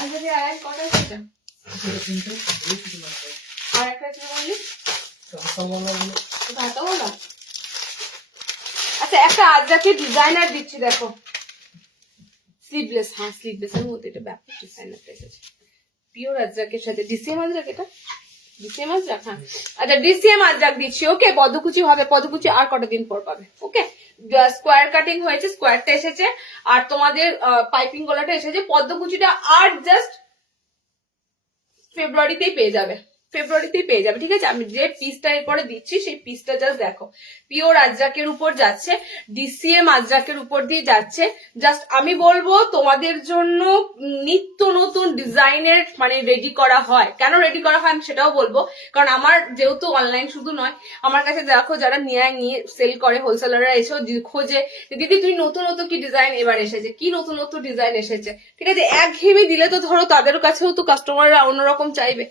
আচ্ছা, অ্যালাইন কটা সেটা? আর একটা কি বললি? ভাতা বলা। আচ্ছা, একটা আজরাকে ডিজাইনার দিচ্ছি, দেখো স্লিভলেস, হ্যাঁ স্লিভলেসের মধ্যে এটা ব্যাপক ডিজাইনারটা এসেছে পিওর আজরাকের সাথে। ডিসিএম আজরাক, এটা ডিসিএম আজরাক, হ্যাঁ আচ্ছা ডিসিএম আজরাক দিচ্ছি। ওকে, পদ্মকুচি হবে, পদ্মকুচি আর কটা দিন পর পাবে। ওকে, স্কোয়ার কাটিং হয়েছে, স্কোয়ারটা এসেছে, আর তোমাদের পাইপিং গলাটা এসেছে। পদ্মকুচিটা আর জাস্ট ফেব্রুয়ারিতেই পেয়ে যাবে, ফেব্রুয়ারিতেই পেয়ে যাবে। ঠিক আছে, আমি যে পিসটা এরপরে দিচ্ছি সেই পিসটা জাস্ট দেখো, পিওর আজরাকের উপর যাচ্ছে, ডিসিএম আজরাকের উপর দিয়ে যাচ্ছে। জাস্ট আমি বলবো তোমাদের জন্য নিত্য নতুন ডিজাইনের মানে রেডি করা হয়। কেন রেডি করা হয় আমি সেটাও বলবো, কারণ আমার যেহেতু অনলাইন শুধু নয়, আমার কাছে দেখো যারা নিয়ে সেল করে হোলসেলাররা এসেও খোঁজে দিদি তুমি নতুন নতুন কি ডিজাইন এবার এসেছে, কি নতুন নতুন ডিজাইন এসেছে। ঠিক আছে, একঘেয়েমি দিলে তো ধরো তাদের কাছেও তো কাস্টমাররা অন্যরকম চাইবে,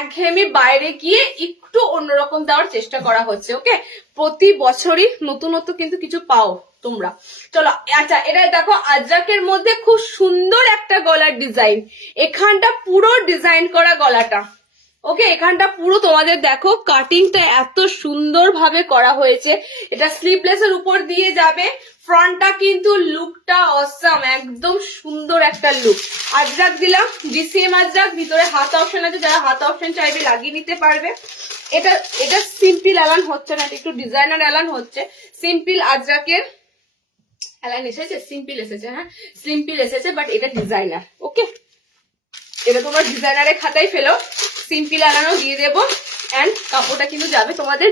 একঘেয়েমি বাইরে গিয়ে একটু অন্যরকম দেওয়ার চেষ্টা করা হচ্ছে। ওকে, প্রতি বছরই নতুনত্ব কিন্তু কিছু পাও তোমরা। চলো আচ্ছা, এটা দেখো আজরাকের মধ্যে খুব সুন্দর একটা গলার ডিজাইন, এখানটা পুরো ডিজাইন করা গলাটা। ওকে, এখানটা পুরো তোমাদের দেখো কাটিংটা এত সুন্দর ভাবে করা হয়েছে। এটা স্লিভলেস এর উপর দিয়ে যাবে, ফ্রন্টটা কিন্তু লুকটা অসাম, একদম সুন্দর একটা লুক। আজরাক দিলাম, ডিসিএম আজরাক, ভিতরে হাত অপশন আছে, যারা হাত অপশন চাইবে লাগিয়ে নিতে পারবে। এটা সিম্পল অ্যালান হচ্ছে না, একটু ডিজাইনার অ্যালান হচ্ছে। সিম্পল আজরাকের অ্যালান এসেছে, সিম্পল এসেছে, হ্যাঁ সিম্পল এসেছে, বাট এটা ডিজাইনার। ওকে, এটা তোমার ডিজাইনারের খাতায় ফেলো, সিম্পল অ্যালানও দিয়ে দেবো। অ্যান্ড কাপড়টা কিন্তু যাবে তোমাদের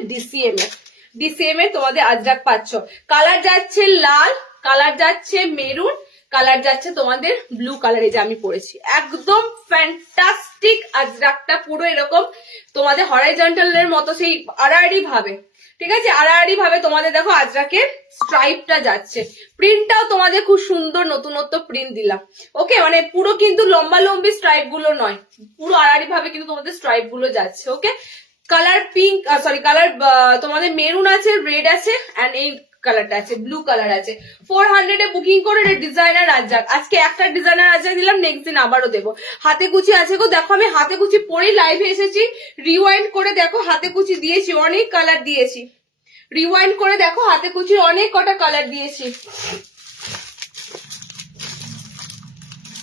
ডিসিএম এর তোমাদের আজরাক পাচ্ছ। কালার যাচ্ছে লাল, কালার যাচ্ছে মেরুন, কালার যাচ্ছে তোমাদের ব্লু কালারে, যে আমি পরেছি। একদম ফ্যান্টাস্টিক আজরাকটা, পুরো এরকম তোমাদের হরাইজন্টাল এর মতো সেই আড়াআড়ি ভাবে। ঠিক আছে, আড়াআড়ি ভাবে তোমাদের দেখো আজরাকের স্ট্রাইপটা যাচ্ছে। প্রিন্টটাও তোমাদের খুব সুন্দর নতুনত্ব প্রিন্ট দিলাম। ওকে, মানে পুরো কিন্তু লম্বা লম্বি স্ট্রাইপ গুলো নয়, পুরো আড়াআড়ি ভাবে কিন্তু তোমাদের স্ট্রাইপ গুলো যাচ্ছে। ওকে, কালার পিঙ্ক, সরি কালার তোমাদের মেরুন আছে, রেড আছে, এন্ড এই কালারটা আছে, ব্লু কালার আছে। 400 এ বুকিং করে ডিজাইনার আজরাক। আজকে একটা ডিজাইনার আজরাক দিলাম, নেক্সট দিন আবারও দেবো। হাতে কুচি আছে গো, দেখো আমি হাতে কুচি পরেই লাইভে এসেছি। রিওয়াইন্ড করে দেখো, হাতে কুচি দিয়েছি, অনেক কালার দিয়েছি। রিওয়াইন্ড করে দেখো, হাতে কুচির অনেক কটা কালার দিয়েছি।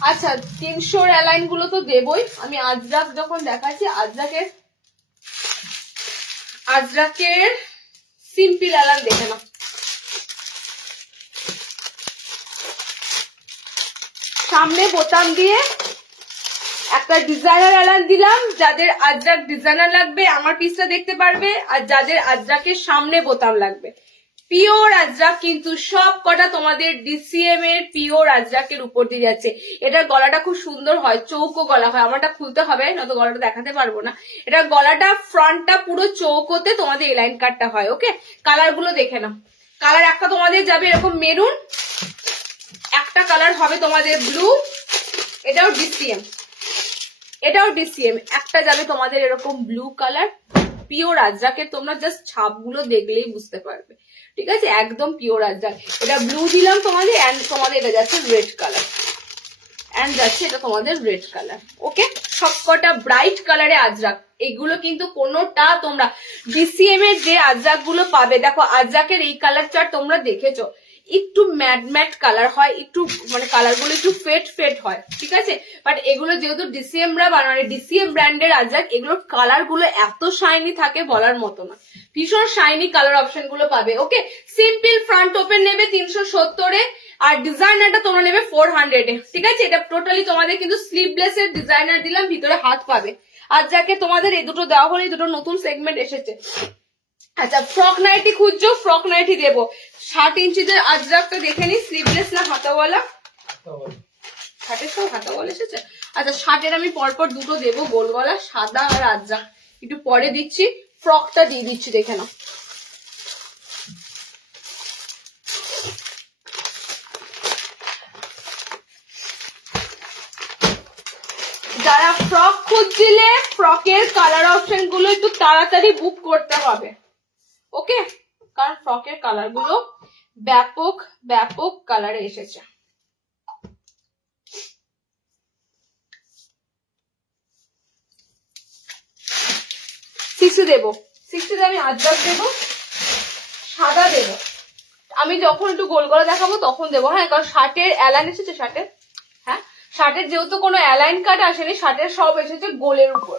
আচ্ছা, 300 অ্যালাইন গুলো তো দেবই। আমি আজরাক যখন দেখাচ্ছি, আজরাকের সিম্পল অ্যালান দেখে নাও। সামনে বোতাম দিয়ে একটা ডিজাইনার অ্যালান দিলাম, যাদের আজরাক ডিজাইনার লাগবে আমার পিসটা দেখতে পারবে, আর যাদের আজরাকের সামনে বোতাম লাগবে পিওর আজরাক কিন্তু সব কটা তোমাদের ডিসিএম এর পিওর আজরাকের উপর দিয়ে যাচ্ছে। এটার গলাটা খুব সুন্দর হয়, চৌকো গলা হয়, আমারটা খুলতে হবে নয়তো গলাটা দেখাতে পারবো না। এটা গলাটা ফ্রন্টটা পুরো চৌকোতে তোমাদের এই লাইন কাটটা হয়। ওকে, কালার গুলো দেখে নাও। কালার একটা তোমাদের যাবে এরকম মেরুন, একটা কালার হবে তোমাদের ব্লু, এটাও ডিসিএম, একটা যাবে তোমাদের এরকম ব্লু কালার। পিওর আজরাকের তোমরা জাস্ট ছাপগুলো দেখলেই বুঝতে পারবে। ঠিক আছে, একদম পিওর আজরাক। এটা ব্লু দিলাম তোমাদের, এন্ড তোমাদের এটা যাচ্ছে রেড কালার, এন্ড যাচ্ছে এটা তোমাদের রেড কালার। ওকে, সবকটা ব্রাইট কালারে আজরাক। এগুলো কিন্তু কোনোটা তোমরা ডিসিএম এর যে আজরাক গুলো পাবে, দেখো আজরাকের এই কালার চার্ট তোমরা দেখেছো, একটু ম্যাট কালার হয়, একটু মানে কালার গুলো একটু ফেট হয়। ঠিক আছে, বাট এগুলো যেহেতু ডিসিএমরা বানায়, ডিসিএম ব্র্যান্ডের আজরাক, এগুলোর কালার গুলো এত শাইনি থাকে বলার মতো না, ভীষণ শাইনি কালার অপশন গুলো পাবে। ওকে, সিম্পল ফ্রন্ট ওপেন নেবে 370 এ, আর ডিজাইনারটা তোমরা নেবে 400 এ। ঠিক আছে, এটা টোটালি তোমাদের কিন্তু স্লিভলেস এর ডিজাইনার দিলাম, ভিতরে হাত পাবে। আর যাকে তোমাদের এই দুটো দেওয়া হলে, এই দুটো নতুন সেগমেন্ট এসেছে। আচ্ছা, ফ্রক নাইটি খুঁজছো, ফ্রক নাইটি দেবো। 60 ইঞ্চিদের আজরাকটা দেখে নি, স্লিভলেস না হাতাওয়ালা? 60-এর সব হাতাওয়ালা এসেছে। আচ্ছা, 60-এর আমি পরপর দুটো দেবো, গোল গলা, সাদা আর আজরাক। একটু পরে দিচ্ছি, ফ্রকটা দিয়ে দিচ্ছি, দেখে নাও। যারা ফ্রক খুঁজছিলে, ফ্রকের কালার অপশন গুলো একটু তাড়াতাড়ি বুক করতে হবে। ওকে, কারণ ফ্রকের কালার গুলো ব্যাপক কালারে এসেছে। দেবো 60 আমি আজরাক দেবো, সাদা দেবো। আমি যখন একটু গোল গলা দেখাবো তখন দেবো, হ্যাঁ, কারণ 60-এর অ্যালান এসেছে, 60-এর শার্টের যেহেতু কোনো অ্যালাইন কাট আসেনি, শার্টের সব এসেছে গোলের উপর।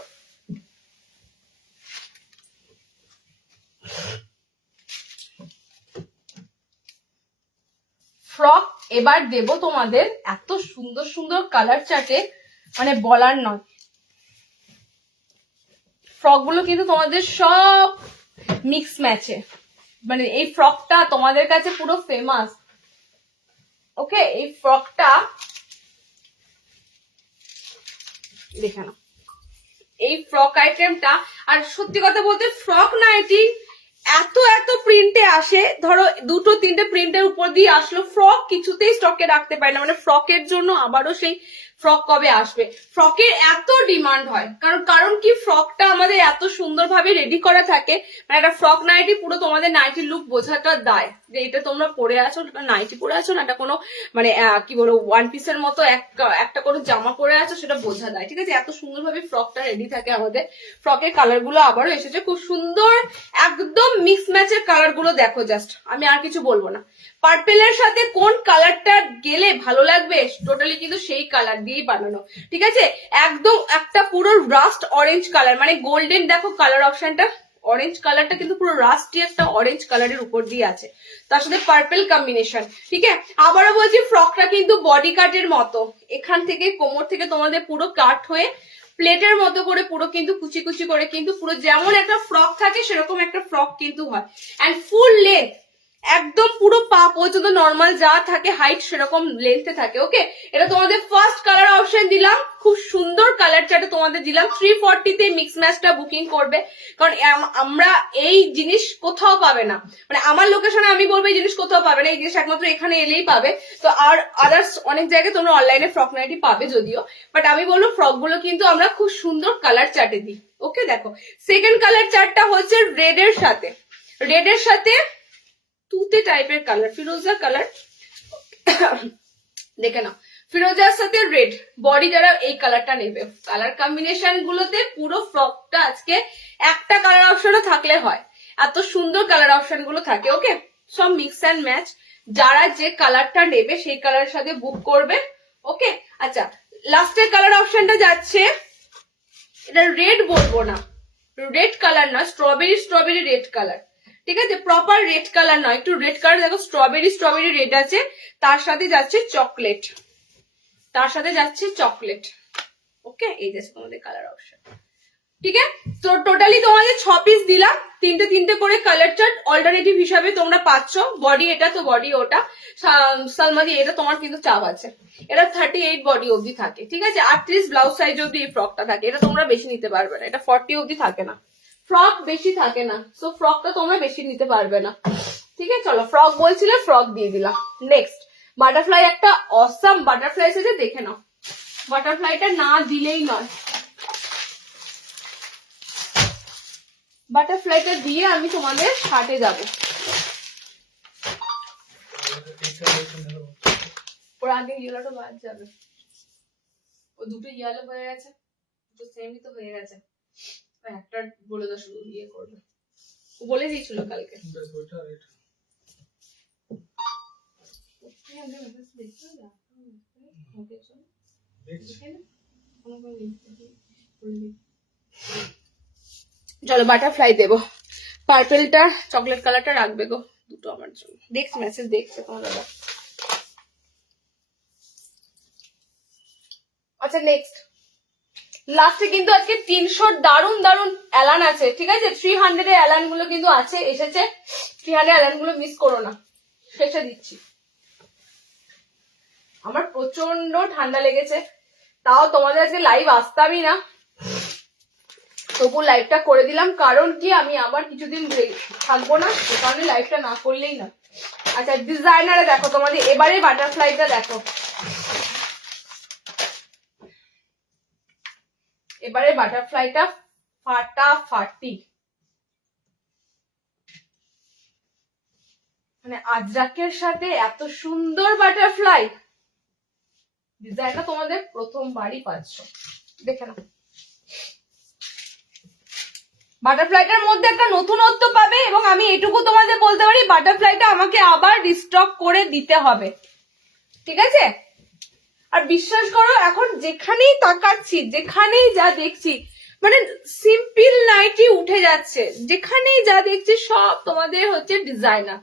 ফ্রক এবার দেব তোমাদের এত সুন্দর সুন্দর কালার চার্টে, মানে বলার নয়। ফ্রক গুলো কিন্তু তোমাদের সব মিক্স ম্যাচে, মানে এই ফ্রকটা তোমাদের কাছে পুরো ফেমাস। ওকে, এই ফ্রকটা দেখে নাও, এই ফ্রক আইটেমটা। আর সত্যি কথা বলতে ফ্রক নাইটি এত এত প্রিন্টে আসে, ধরো 2-3টে প্রিন্টের উপর দিয়ে আসলো, ফ্রক কিছুতেই স্টকে রাখতে পারে না। মানে ফ্রকের জন্য আবারও সেই ফ্রক কবে আসবে, ফ্রকের এত ডিমান্ড হয়। কারণ কি, ফ্রকটা আমাদের এত সুন্দরভাবে রেডি করা থাকে, মানে একটা ফ্রক নাইটি পুরো তোমাদের নাইটি লুক বোঝাটা দায়, যে এটা তোমরা পরে আছো, নাইটি পরে আছো না, এটা কোনো মানে কি বলবো ওয়ান পিসের মতো একটা কোনো জামা পরে আছো, সেটা বোঝা দেয়। ঠিক আছে, এত সুন্দরভাবে ফ্রকটা রেডি থাকে আমাদের। ফ্রকের কালার গুলো আবারও এসেছে খুব সুন্দর, একদম মিক্স ম্যাচের কালার গুলো দেখো জাস্ট, আমি আর কিছু বলবো না। পার্পেলের সাথে কোন কালারটা গেলে ভালো লাগবে, টোটালি কিন্তু সেই কালার দিয়েই বানানো। ঠিক আছে, একদম একটা পুরো রাস্ট অরেঞ্জ কালার, মানে গোল্ডেন, দেখো কালার অপশনটা, অরেঞ্জ কালারটা কিন্তু পুরো রাস্টি একটা অরেঞ্জ কালারের উপর দিয়ে আছে, তার সাথে পার্পল কম্বিনেশন। ঠিক আছে, আবারও বলছি ফ্রকটা কিন্তু বডি কাটের মতো, এখান থেকে কোমর থেকে তোমাদের পুরো কাট হয়ে প্লেটের মতো করে পুরো কিন্তু কুচি কুচি করে কিন্তু পুরো যেমন একটা ফ্রক থাকে সেরকম একটা ফ্রক কিন্তু হয়। অ্যান্ড ফুল লেন্থ, একদম পুরো পা পর্যন্ত নর্মাল যা থাকে হাইট সেরকম লেন্থে থাকে। ওকে, এটা তোমাদের ফার্স্ট কালার অপশন দিলাম, খুব সুন্দর কালার চার্টে তোমাদের দিলাম। 340 তে মিক্স ম্যাচটা বুকিং করবে, কারণ আমরা এই জিনিস কোথাও পাবে না, মানে আমার লোকেশনে আমি বলবো এই জিনিস কোথাও পাবে না, এই জিনিস একমাত্র এখানে এলেই পাবে। তো আর আদার্স অনেক জায়গায় তোমরা অনলাইনে ফ্রক নাইটি পাবে যদিও, বাট আমি বলবো ফ্রক গুলো কিন্তু আমরা খুব সুন্দর কালার চার্টে দিই। ওকে, দেখো সেকেন্ড কালার চার্টটা হচ্ছে রেড এর সাথে তুতে টাইপের কালার, ফিরোজা কালার, দেখে নাও, ফিরোজার সাথে রেড বডি, যারা এই কালারটা নেবে, কালার কম্বিনেশন গুলোতে পুরো ফ্রকটা আজকে একটা কালার অপশনও থাকলে হয়, এত সুন্দর কালার অপশন গুলো থাকে। ওকে, সব মিক্স অ্যান্ড ম্যাচ, যারা যে কালারটা নেবে সেই কালারের সাথে বুক করবে। ওকে, আচ্ছা লাস্টের কালার অপশনটা যাচ্ছে, এটা রেড বলবো না, রেড কালার না, স্ট্রবেরি রেড কালার। ঠিক আছে, প্রপার রেড কালার নয়, একটু রেড কালার, দেখো স্ট্রবেরি রেড আছে, তার সাথে যাচ্ছে চকলেট, ওকে, এই যাচ্ছে তোমাদের কালার অপশন। ঠিক আছে, তো টোটালি তোমাদের 6 পিস দিলাম, তিনটে করে কালার চার্ট অল্টারনেটিভ হিসাবে তোমরা পাচ্ছ। বডি এটা তো বডি ওটা, সালমাদি এটা তোমার কিন্তু চাপ আছে, এটা 38 বডি অবধি থাকে। ঠিক আছে, 38 ব্লাউজ সাইজ অবধি এই ফ্রকটা থাকে, এটা তোমরা বেশি নিতে পারবে না, এটা 40 অবধি থাকে না, ফ্রক বেশি থাকে না, সো ফ্রকটা তোমরা বেশি নিতে পারবে না। ঠিক আছে, চলো ফ্রক বলছিলে, ফ্রক দিয়ে দিলাম। নেক্সট বাটারফ্লাই, একটা অসাম বাটারফ্লাই এসেছে, দেখে নাও, বাটারফ্লাইটা না দিলেই নয়, বাটারফ্লাইটা দিয়ে আমি তোমাদের শার্টে যাব। ওর আগে ইয়েলোটা বাদ যাবে, ও দুটো ইয়েলো হয়ে গেছে, দুটো সেমই তো হয়ে গেছে, একটা বলে দাও শুধু ইয়ে করবে, ও বলে দিয়েছিল কালকে। চলো বাটারফ্লাই দেবো, পার্পেলটা চকলেট কালারটা রাখবে গো দুটো আমার জন্য, দেখছি মেসেজ দেখছে তোমার দাদা। আচ্ছা নেক্সট, লাস্টে কিন্তু আজকে 300 দারুন দারুন অ্যালান আছে। ঠিক আছে, 300 এর অ্যালান গুলো কিন্তু আছে, এসেছে, 300 অ্যালান গুলো মিস করো না, শেষে দিচ্ছি। আমার প্রচন্ড ঠান্ডা লেগেছে, তাও তোমাদের আজকে লাইভ আসতামই না, তবু লাইভটা করে দিলাম, কারণ কি আমি আবার কিছুদিন থাকবো না, সে কারণে লাইভটা না করলেই না। আচ্ছা ডিজাইনারে দেখো তোমাদের এবারে বাটারফ্লাইটা দেখো, এবারে বাটারফ্লাইটা ফাটাফাটি, মানে আজরাকের সাথে এত সুন্দর বাটারফ্লাই ডিজাইনটা তোমাদের প্রথমবারই পাচ্ছ, দেখে নাও। বাটারফ্লাইটার মধ্যে একটা নতুনত্ব পাবে, এবং আমি এটুকু তোমাদের বলতে পারি বাটারফ্লাইটা আমাকে আবার রিস্টক করে দিতে হবে। ঠিক আছে, আর বিশ্বাস করো এখন যেখানেই তাকাচ্ছি, যেখানেই যা দেখছি, মানে সিম্পল নাইটি উঠে যাচ্ছে, যেখানেই যা দেখছি সব তোমাদের হচ্ছে ডিজাইনার,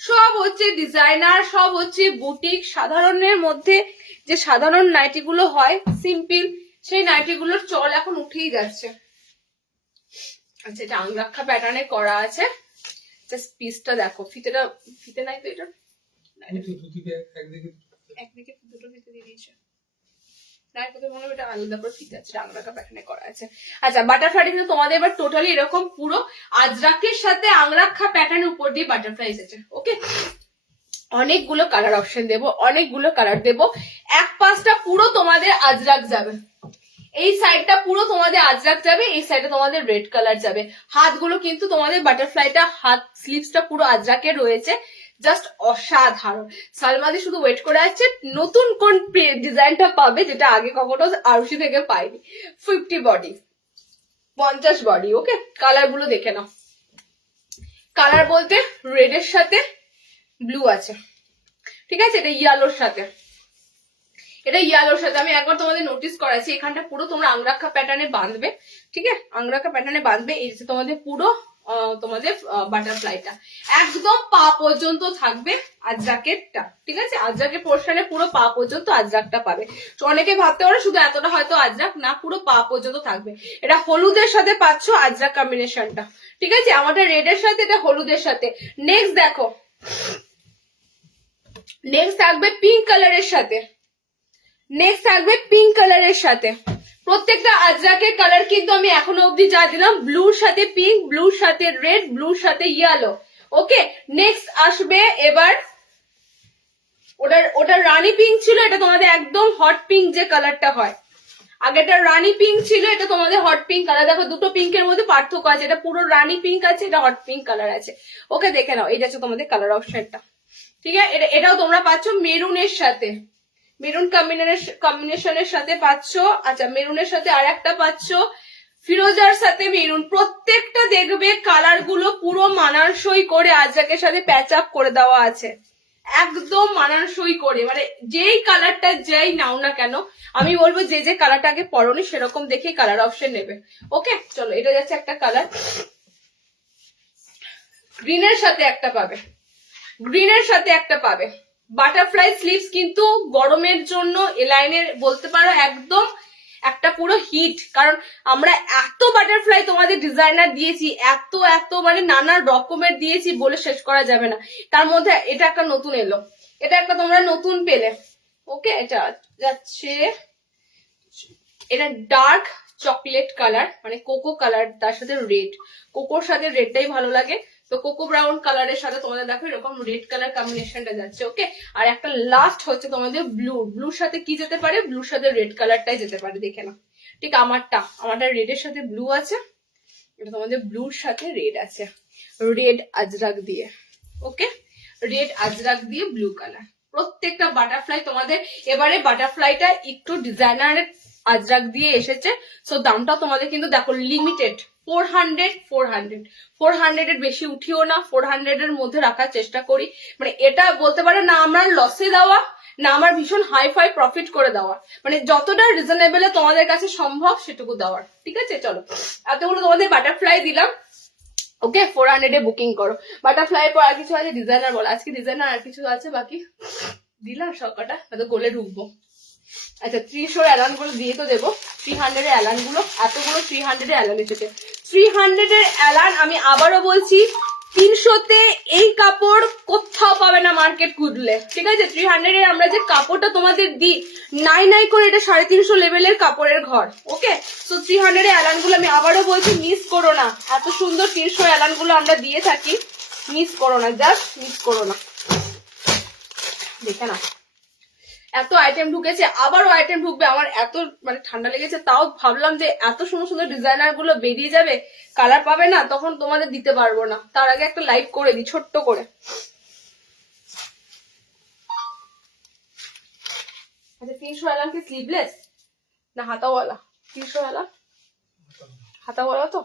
সব হচ্ছে ডিজাইনার, সব হচ্ছে বুটিক। সাধারণের মধ্যে যে সাধারণ নাইটি গুলো হয় সিম্পল, সেই নাইটি গুলোর চল এখন উঠেই যাচ্ছে। আচ্ছা, এটা আংরাক্ষা প্যাটার্নে করা আছে। জাস্ট পিসটা দেখো, ফিতে নাই তো এটা, একদিকে দুটো ফিতে দিয়ে দিয়েছে, আলাদা করে ফিতে আছে, আংরাক্ষা প্যাটার্নে করা আছে। আচ্ছা, বাটারফ্লাই কিন্তু তোমাদের এবার টোটালি এরকম পুরো আজরাকের সাথে আংরাক্ষা প্যাটার্নের উপর দিয়ে বাটারফ্লাই এসেছে। ওকে, অনেকগুলো কালার অপশন দেবো, অনেকগুলো কালার দেবো। এক পাশটা পুরো তোমাদের আজরাক যাবে, এই সাইডটা পুরো তোমাদের আজরাক যাবে, এই সাইডে তোমাদের রেড কালার যাবে। হাতগুলো কিন্তু তোমাদের বাটারফ্লাইটা, হাত স্লিভসটা পুরো আজরাকের রয়েছে, জাস্ট অসাধারণ। সালমাদি শুধু ওয়েট করে আছে নতুন কোন ডিজাইনটা পাবে, যেটা আগে কখনো আরুষি থেকে পাইনি। 50 বডি, 50 বডি। ওকে, কালার গুলো দেখে নাও। কালার বলতে রেডের সাথে ব্লু আছে, ঠিক আছে, এটা ইয়েলোর সাথে, এটা ইয়েলোর সাথে। আমি একবার তোমাদের নোটিস করাচ্ছি, এখানটা পুরো তোমরা আংরাক্ষা প্যাটার্নে বাঁধবে, ঠিক আছে, আংরাক্ষা প্যাটার্নে বাঁধবে। এই যে তোমাদের পুরো তোমাদের বাটারফ্লাইটা একদম পা পর্যন্ত থাকবে আজরাকেরটা, ঠিক আছে, আজরাকের পোর্শনে পুরো পা পর্যন্ত আজরাকটা পাবে। তো অনেকে ভাবতে পারো শুধু এতটা হয়তো আজরাক না, পুরো পা পর্যন্ত থাকবে। এটা হলুদের সাথে পাচ্ছ আজরাক কম্বিনেশনটা, ঠিক আছে, আমাদের রেডের সাথে, এটা হলুদের সাথে। নেক্সট দেখো, নেক্সট থাকবে পিঙ্ক কালারের সাথে, নেক্সট থাকবে পিঙ্ক কালারের সাথে। প্রত্যেকটা আজরাকের কালার কিন্তু আমি এখনো অবধি যা দিলাম, ব্লুর সাথে পিঙ্ক, ব্লুর সাথে রেড, ব্লুর সাথে ইয়েলো। ওকে, নেক্সট আসবে এবার, ওটা রানী পিঙ্ক ছিল, এটা তোমাদের একদম হট পিঙ্ক যে কালারটা হয়। আগেটা রানী পিঙ্ক ছিল, এটা তোমাদের হট পিঙ্ক কালার। দেখো দুটো পিঙ্কের মধ্যে পার্থক্য আছে, এটা পুরো রানী পিঙ্ক আছে, এটা হট পিঙ্ক কালার আছে। ওকে, দেখে নাও, এই যাচ্ছে তোমাদের কালার অপশনটা, ঠিক আছে। এটাও তোমরা পাচ্ছ মেরুনের সাথে, মেরুন কম্বিনেশনের সাথে পাচ্ছ। আচ্ছা, মেরুনের সাথে আর একটা পাচ্ছ, ফিরোজার সাথে মেরুন। প্রত্যেকটা দেখবে কালার গুলো পুরো মানানসই করে আজরাকের সাথে প্যাচ আপ করে দেওয়া আছে, একদম মানানসই করে। মানে যেই কালারটা যেই নাও না কেন, আমি বলবো যে যে কালারটা আগে পরনি সেরকম দেখে কালার অপশন নেবে। ওকে, চলো, এটা যাচ্ছে একটা কালার। গ্রিনের সাথে একটা পাবে, গ্রিনের সাথে একটা পাবে। বাটারফ্লাই স্লিভস কিন্তু গরমের জন্য এ লাইনের বলতে পারো একদম একটা পুরো হিট, কারণ আমরা এত বাটারফ্লাই তোমাদের ডিজাইনার দিয়েছি, এত এত মানে নানা রকমের দিয়েছি, বলে শেষ করা যাবে না। তার মধ্যে এটা একটা নতুন এলো, এটা একটা তোমরা নতুন পেলে। ওকে, এটা যাচ্ছে, এটা ডার্ক চকলেট কালার, মানে কোকো কালার, তার সাথে রেড, কোকোর সাথে রেডটাই ভালো লাগে, তো কোকো ব্রাউন কালারের সাথে তোমাদের দেখো এরকম রেড কালার কম্বিনেশনটা যাচ্ছে। ওকে, আর একটা লাস্ট হচ্ছে তোমাদের ব্লু, ব্লুর সাথে কি যেতে পারে, ব্লুর সাথে রেড কালারটাই যেতে পারে, দেখে না। ঠিক আমারটা রেডের সাথে ব্লু আছে, এটা তোমাদের ব্লুর সাথে রেড আছে, রেড আজরাক দিয়ে। ওকে, রেড আজরাক দিয়ে ব্লু কালার। প্রত্যেকটা বাটারফ্লাই তোমাদের এবারে বাটারফ্লাইটা একটু ডিজাইনারের আজরাক দিয়ে এসেছে, সো দামটা তোমাদের কিন্তু দেখো লিমিটেড 400 400 এর বেশি উঠিও না, 400 এর মধ্যে রাখার চেষ্টা করি। মানে এটা বলতে পারো না আমার লসে দেওয়া, না আমার ভীষণ হাই ফাই প্রফিট করে দেওয়া, মানে যতটা রিজনেবল তোমাদের কাছে সম্ভব সেটুকু দেওয়ার, ঠিক আছে। চলো, এতগুলো তোমাদের বাটারফ্লাই দিলাম। ওকে, 400 এ বুকিং করো। বাটারফ্লাই পর আর কিছু আছে ডিজাইনার বলো, আজকে ডিজাইনার আর কিছু আছে বাকি দিলাম সবকটা, হয়তো গোলে ঢুকবো। আচ্ছা, 300 অ্যালান গুলো দিয়ে তো দেবো, 300 এর অ্যালান গুলো, এতগুলো 300 এর অ্যালান এসেছে। 300 এর অ্যালান আমি আবারও বলছি, 300-তে এই কাপড় কোথাও পাবে না মার্কেট খুঁজলে, ঠিক আছে। 300 এর আমরা যে কাপড়টা তোমাদের দিই, নাই করে এটা 350 লেভেলের কাপড়ের ঘর। ওকে, সো 300 এর অ্যালান গুলো আমি আবারও বলছি, মিস করো না। এত সুন্দর 300 অ্যালান গুলো আমরা দিয়ে থাকি, মিস করো না, জাস্ট মিস করো না। দেখে না, এত আইটেম ঢুকেছে, আবারও আইটেম ঢুকবে। আমার এত মানে ঠান্ডা লেগেছে, তাও ভাবলাম যে এত সুন্দর সুন্দর ডিজাইনার গুলো বেরিয়ে যাবে, কালার পাবে না, তখন তোমাদের দিতে পারবো না। তার আগে একটা লাইভ করে দিই ছোট্ট করে। আচ্ছা, 300 এলান কি স্লিভলেস না হাতাওয়ালা? 300 এলান হাতাওয়ালা তো।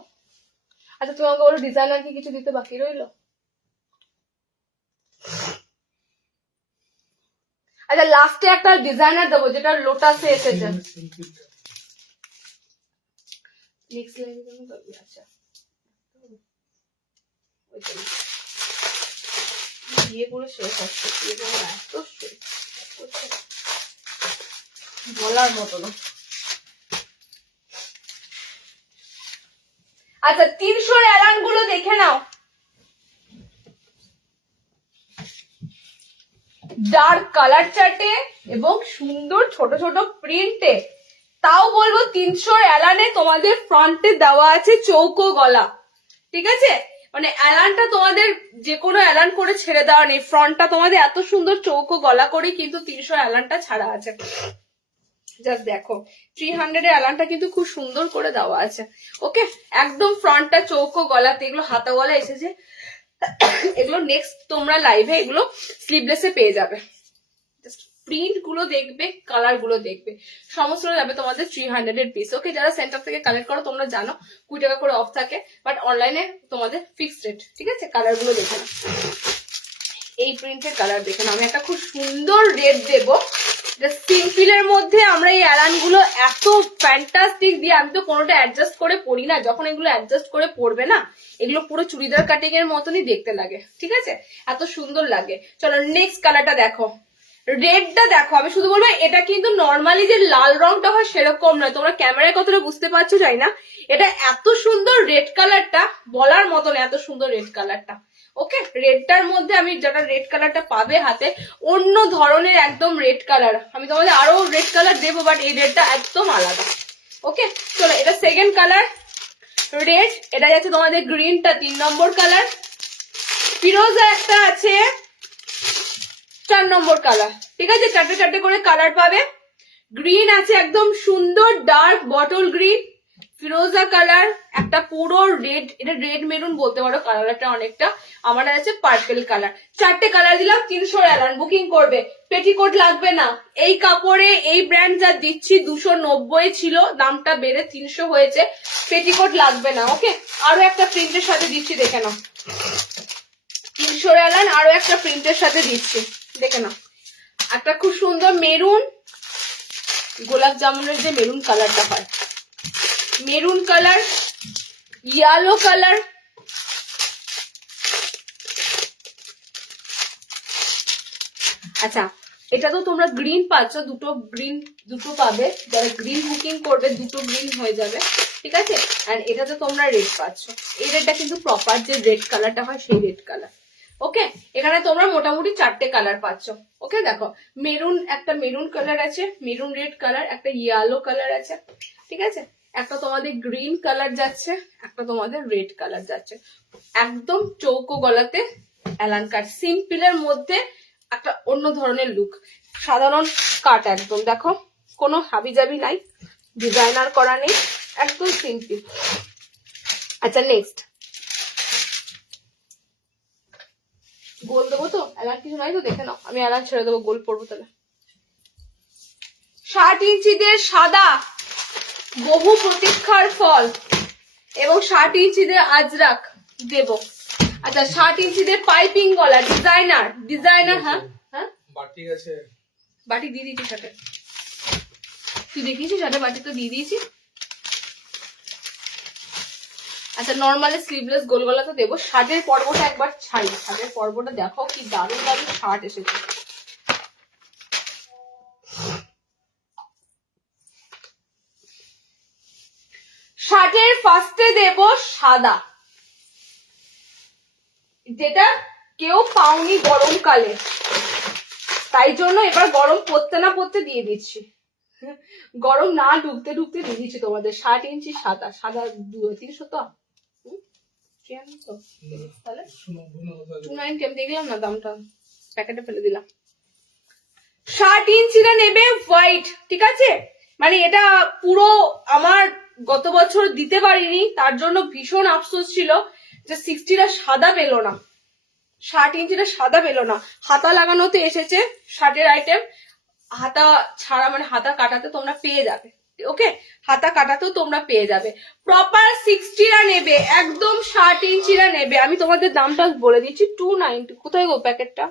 আচ্ছা, তুমি আমাকে বলো ডিজাইনার কি কিছু দিতে বাকি রইলো? আচ্ছা লাস্টে একটা ডিজাইনার দেবো যেটা লোটাসে এসেছে। নেক্সট লাইনে কেমন করবি? আচ্ছা বিয়ে করে শেষ হচ্ছে, বিয়ে করে এত শেষ বলার মতো না। আচ্ছা 300 অ্যালান গুলো দেখে নাও, ডার্ক কালার চার্টে এবং সুন্দর ছোট ছোট প্রিন্টে। তাও বলবো 300 অ্যালানে তোমাদের ফ্রন্টে দেওয়া আছে চৌকো গলা, ঠিক আছে? মানে অ্যালানটা তোমাদের যে কোনো অ্যালান করে ছেড়ে দেওয়া নেই, ফ্রন্টটা তোমাদের এত সুন্দর চৌকো গলা করে কিন্তু 300 অ্যালানটা ছাড়া আছে। জাস্ট দেখো 300 এর অ্যালানটা কিন্তু খুব সুন্দর করে দেওয়া আছে। ওকে, একদম ফ্রন্টটা চৌকো গলাতে, এগুলো হাতা গলা এসেছে। এগুলো নেক্সট তোমরা লাইভে এগুলো স্লিভলেসে পেয়ে যাবে। জাস্ট প্রিন্ট গুলো দেখবে, কালার গুলো দেখবে, সমস্ত যাবে তোমাদের 300 এর পিস। ওকে, যারা সেন্টার থেকে কালেক্ট করো তোমরা জানো 20 টাকা করে অফ থাকে, বাট অনলাইনে তোমাদের ফিক্সড রেট, ঠিক আছে? কালার গুলো দেখে নাও, এই প্রিন্টের কালার দেখে নাও। আমি একটা খুব সুন্দর রেড দেবো, সিম্পলের মধ্যে আমরা এই অ্যালান গুলো এত ফ্যান্টাস্টিক দিয়ে, আমি তো কোনোটা অ্যাডজাস্ট করে পরি না, যখন এগুলো অ্যাডজাস্ট করে পরবে না এগুলো পুরো চুড়িদার কাটিং এর মতনই দেখতে লাগে, ঠিক আছে? এত সুন্দর লাগে। চলো নেক্সট কালারটা দেখো, রেডটা দেখো। আমি শুধু বলবো এটা কিন্তু নর্মালি যে লাল রংটা হয় সেরকম নয়, তোমরা ক্যামেরায় কতটা বুঝতে পারছো জানি না, এটা এত সুন্দর রেড কালারটা বলার মতন, এত সুন্দর রেড কালারটা। ওকে, রেডটার মধ্যে আমি যেটা রেড কালারটা পাবে হাতে অন্য ধরনের একদম রেড কালার, আমি তোমাদের আরো রেড কালার দেবো, বাট এই রেডটা একদম আলাদা। ওকে, চলো এটা সেকেন্ড কালার রেড, এটা যাচ্ছে তোমাদের গ্রিনটা 3 নম্বর কালার, ফিরোজা একটা আছে 4 নম্বর কালার, ঠিক আছে? চারটে চারটে করে কালার পাবে। গ্রিন আছে একদম সুন্দর ডার্ক বটল গ্রিন, ফিরোজা কালার, একটা পুরো রেড, এটা রেড মেরুন বলতে পারো কালারটা অনেকটা, আমার আছে পার্পল কালার। চারটে কালার দিলাম, 300 অ্যালান বুকিং করবে। পেটিকোট লাগবে না, এই কাপড়ে এই ব্র্যান্ড যা দিচ্ছি 290 ছিল, দামটা বেড়ে 300 হয়েছে, পেটিকোট লাগবে না। ওকে, আরো একটা প্রিন্টের সাথে দিচ্ছি, দেখে নাও 300 অ্যালান আরো একটা প্রিন্টের সাথে দিচ্ছি, দেখে নাও। একটা খুব সুন্দর মেরুন, গোলাপ জামুনের যে মেরুন কালারটা হয়, মেরুন কালার, ইয়েলো কালার, আচ্ছা এটা তো তোমরা গ্রিন পাচ্ছ, দুটো গ্রিন দুটো পাবে, যারা গ্রিন বুকিং করবে দুটো গ্রিন হয়ে যাবে, ঠিক আছে? এন্ড এটাতে তোমরা রেড পাচ্ছ, এই রেডটা কিন্তু প্রপার যে রেড কালারটা হয় সেই রেড কালার। ওকে, এখানে তোমরা মোটামুটি 4টে কালার পাচ্ছ। ওকে, দেখো মেরুন, একটা মেরুন কালার আছে, মেরুন রেড কালার, একটা ইয়েলো কালার আছে, ঠিক আছে? একটা তোমাদের গ্রিন কালার যাচ্ছে, একটা তোমাদের রেড কালার যাচ্ছে, একদম চৌকো গলাতে অ্যালান কাট, সিম্পলের মধ্যে একটা অন্য ধরনের লুক, সাধারণ কাট একদম, দেখো কোনো হাবিজাবি নাই, ডিজাইনার করা নেই, একদম সিম্পল। আচ্ছা নেক্সট গোল দেবো তো, অ্যালান কিছু নাই তো, দেখে নাও, আমি অ্যালান ছেড়ে দেবো, গোল পরবো তাহলে। 60 ইঞ্চিদের সাদা, বহু প্রতীক্ষার ফল, এবং 60 ইঞ্চিদের আজরাক দেব। আচ্ছা 60 ইঞ্চিদের পাইপিং গলা, ডিজাইনার, ডিজাইনার, হ্যাঁ হ্যাঁ বাটি আছে, বাটি দিয়ে দিয়েছি সাথে, তুই দেখিয়েছিস সাথে বাটি তো দিয়ে দিয়েছি। আচ্ছা নর্মালি স্লিভলেস গোল গলা তো দেবো। শার্টের পর্বটা একবার ছাড়ি, শার্টের পর্বটা দেখো কি দারুণ দারুণ শার্ট এসেছে। শার্টের ফার্স্টে দেব সাদা, যেটা কেউ পাওনি গরমকালে, তাই জন্য এবার গরম পড়তে না পড়তে দিয়ে দিচ্ছি, গরম না ঢুকতে ঢুকতে দিয়ে দিচ্ছি তোমাদের। 60 ইঞ্চি সাদা, সাদা 300 তো, তাহলে 290 আমি দেখলাম না দামটা, প্যাকেটে ফেলে দিলাম। 60 ইঞ্চিটা নেবে হোয়াইট, ঠিক আছে? মানে এটা পুরো আমার গত বছর দিতে পারিনি, তার জন্য ভীষণ আফসোস ছিল যে 60টা সাদা পেলো না, 60 ইঞ্চিটা সাদা পেলো না। হাতা লাগানোতে এসেছে 60-এর আইটেম, হাতা ছাড়া মানে হাতা কাটাতে তোমরা পেয়ে যাবে। ওকে, হাতা কাটাতেও তোমরা পেয়ে যাবে। প্রপার 60রা নেবে, একদম 60 ইঞ্চিরা নেবে। আমি তোমাদের দামটা বলে দিচ্ছি 290। কোথায় গো প্যাকেটটা?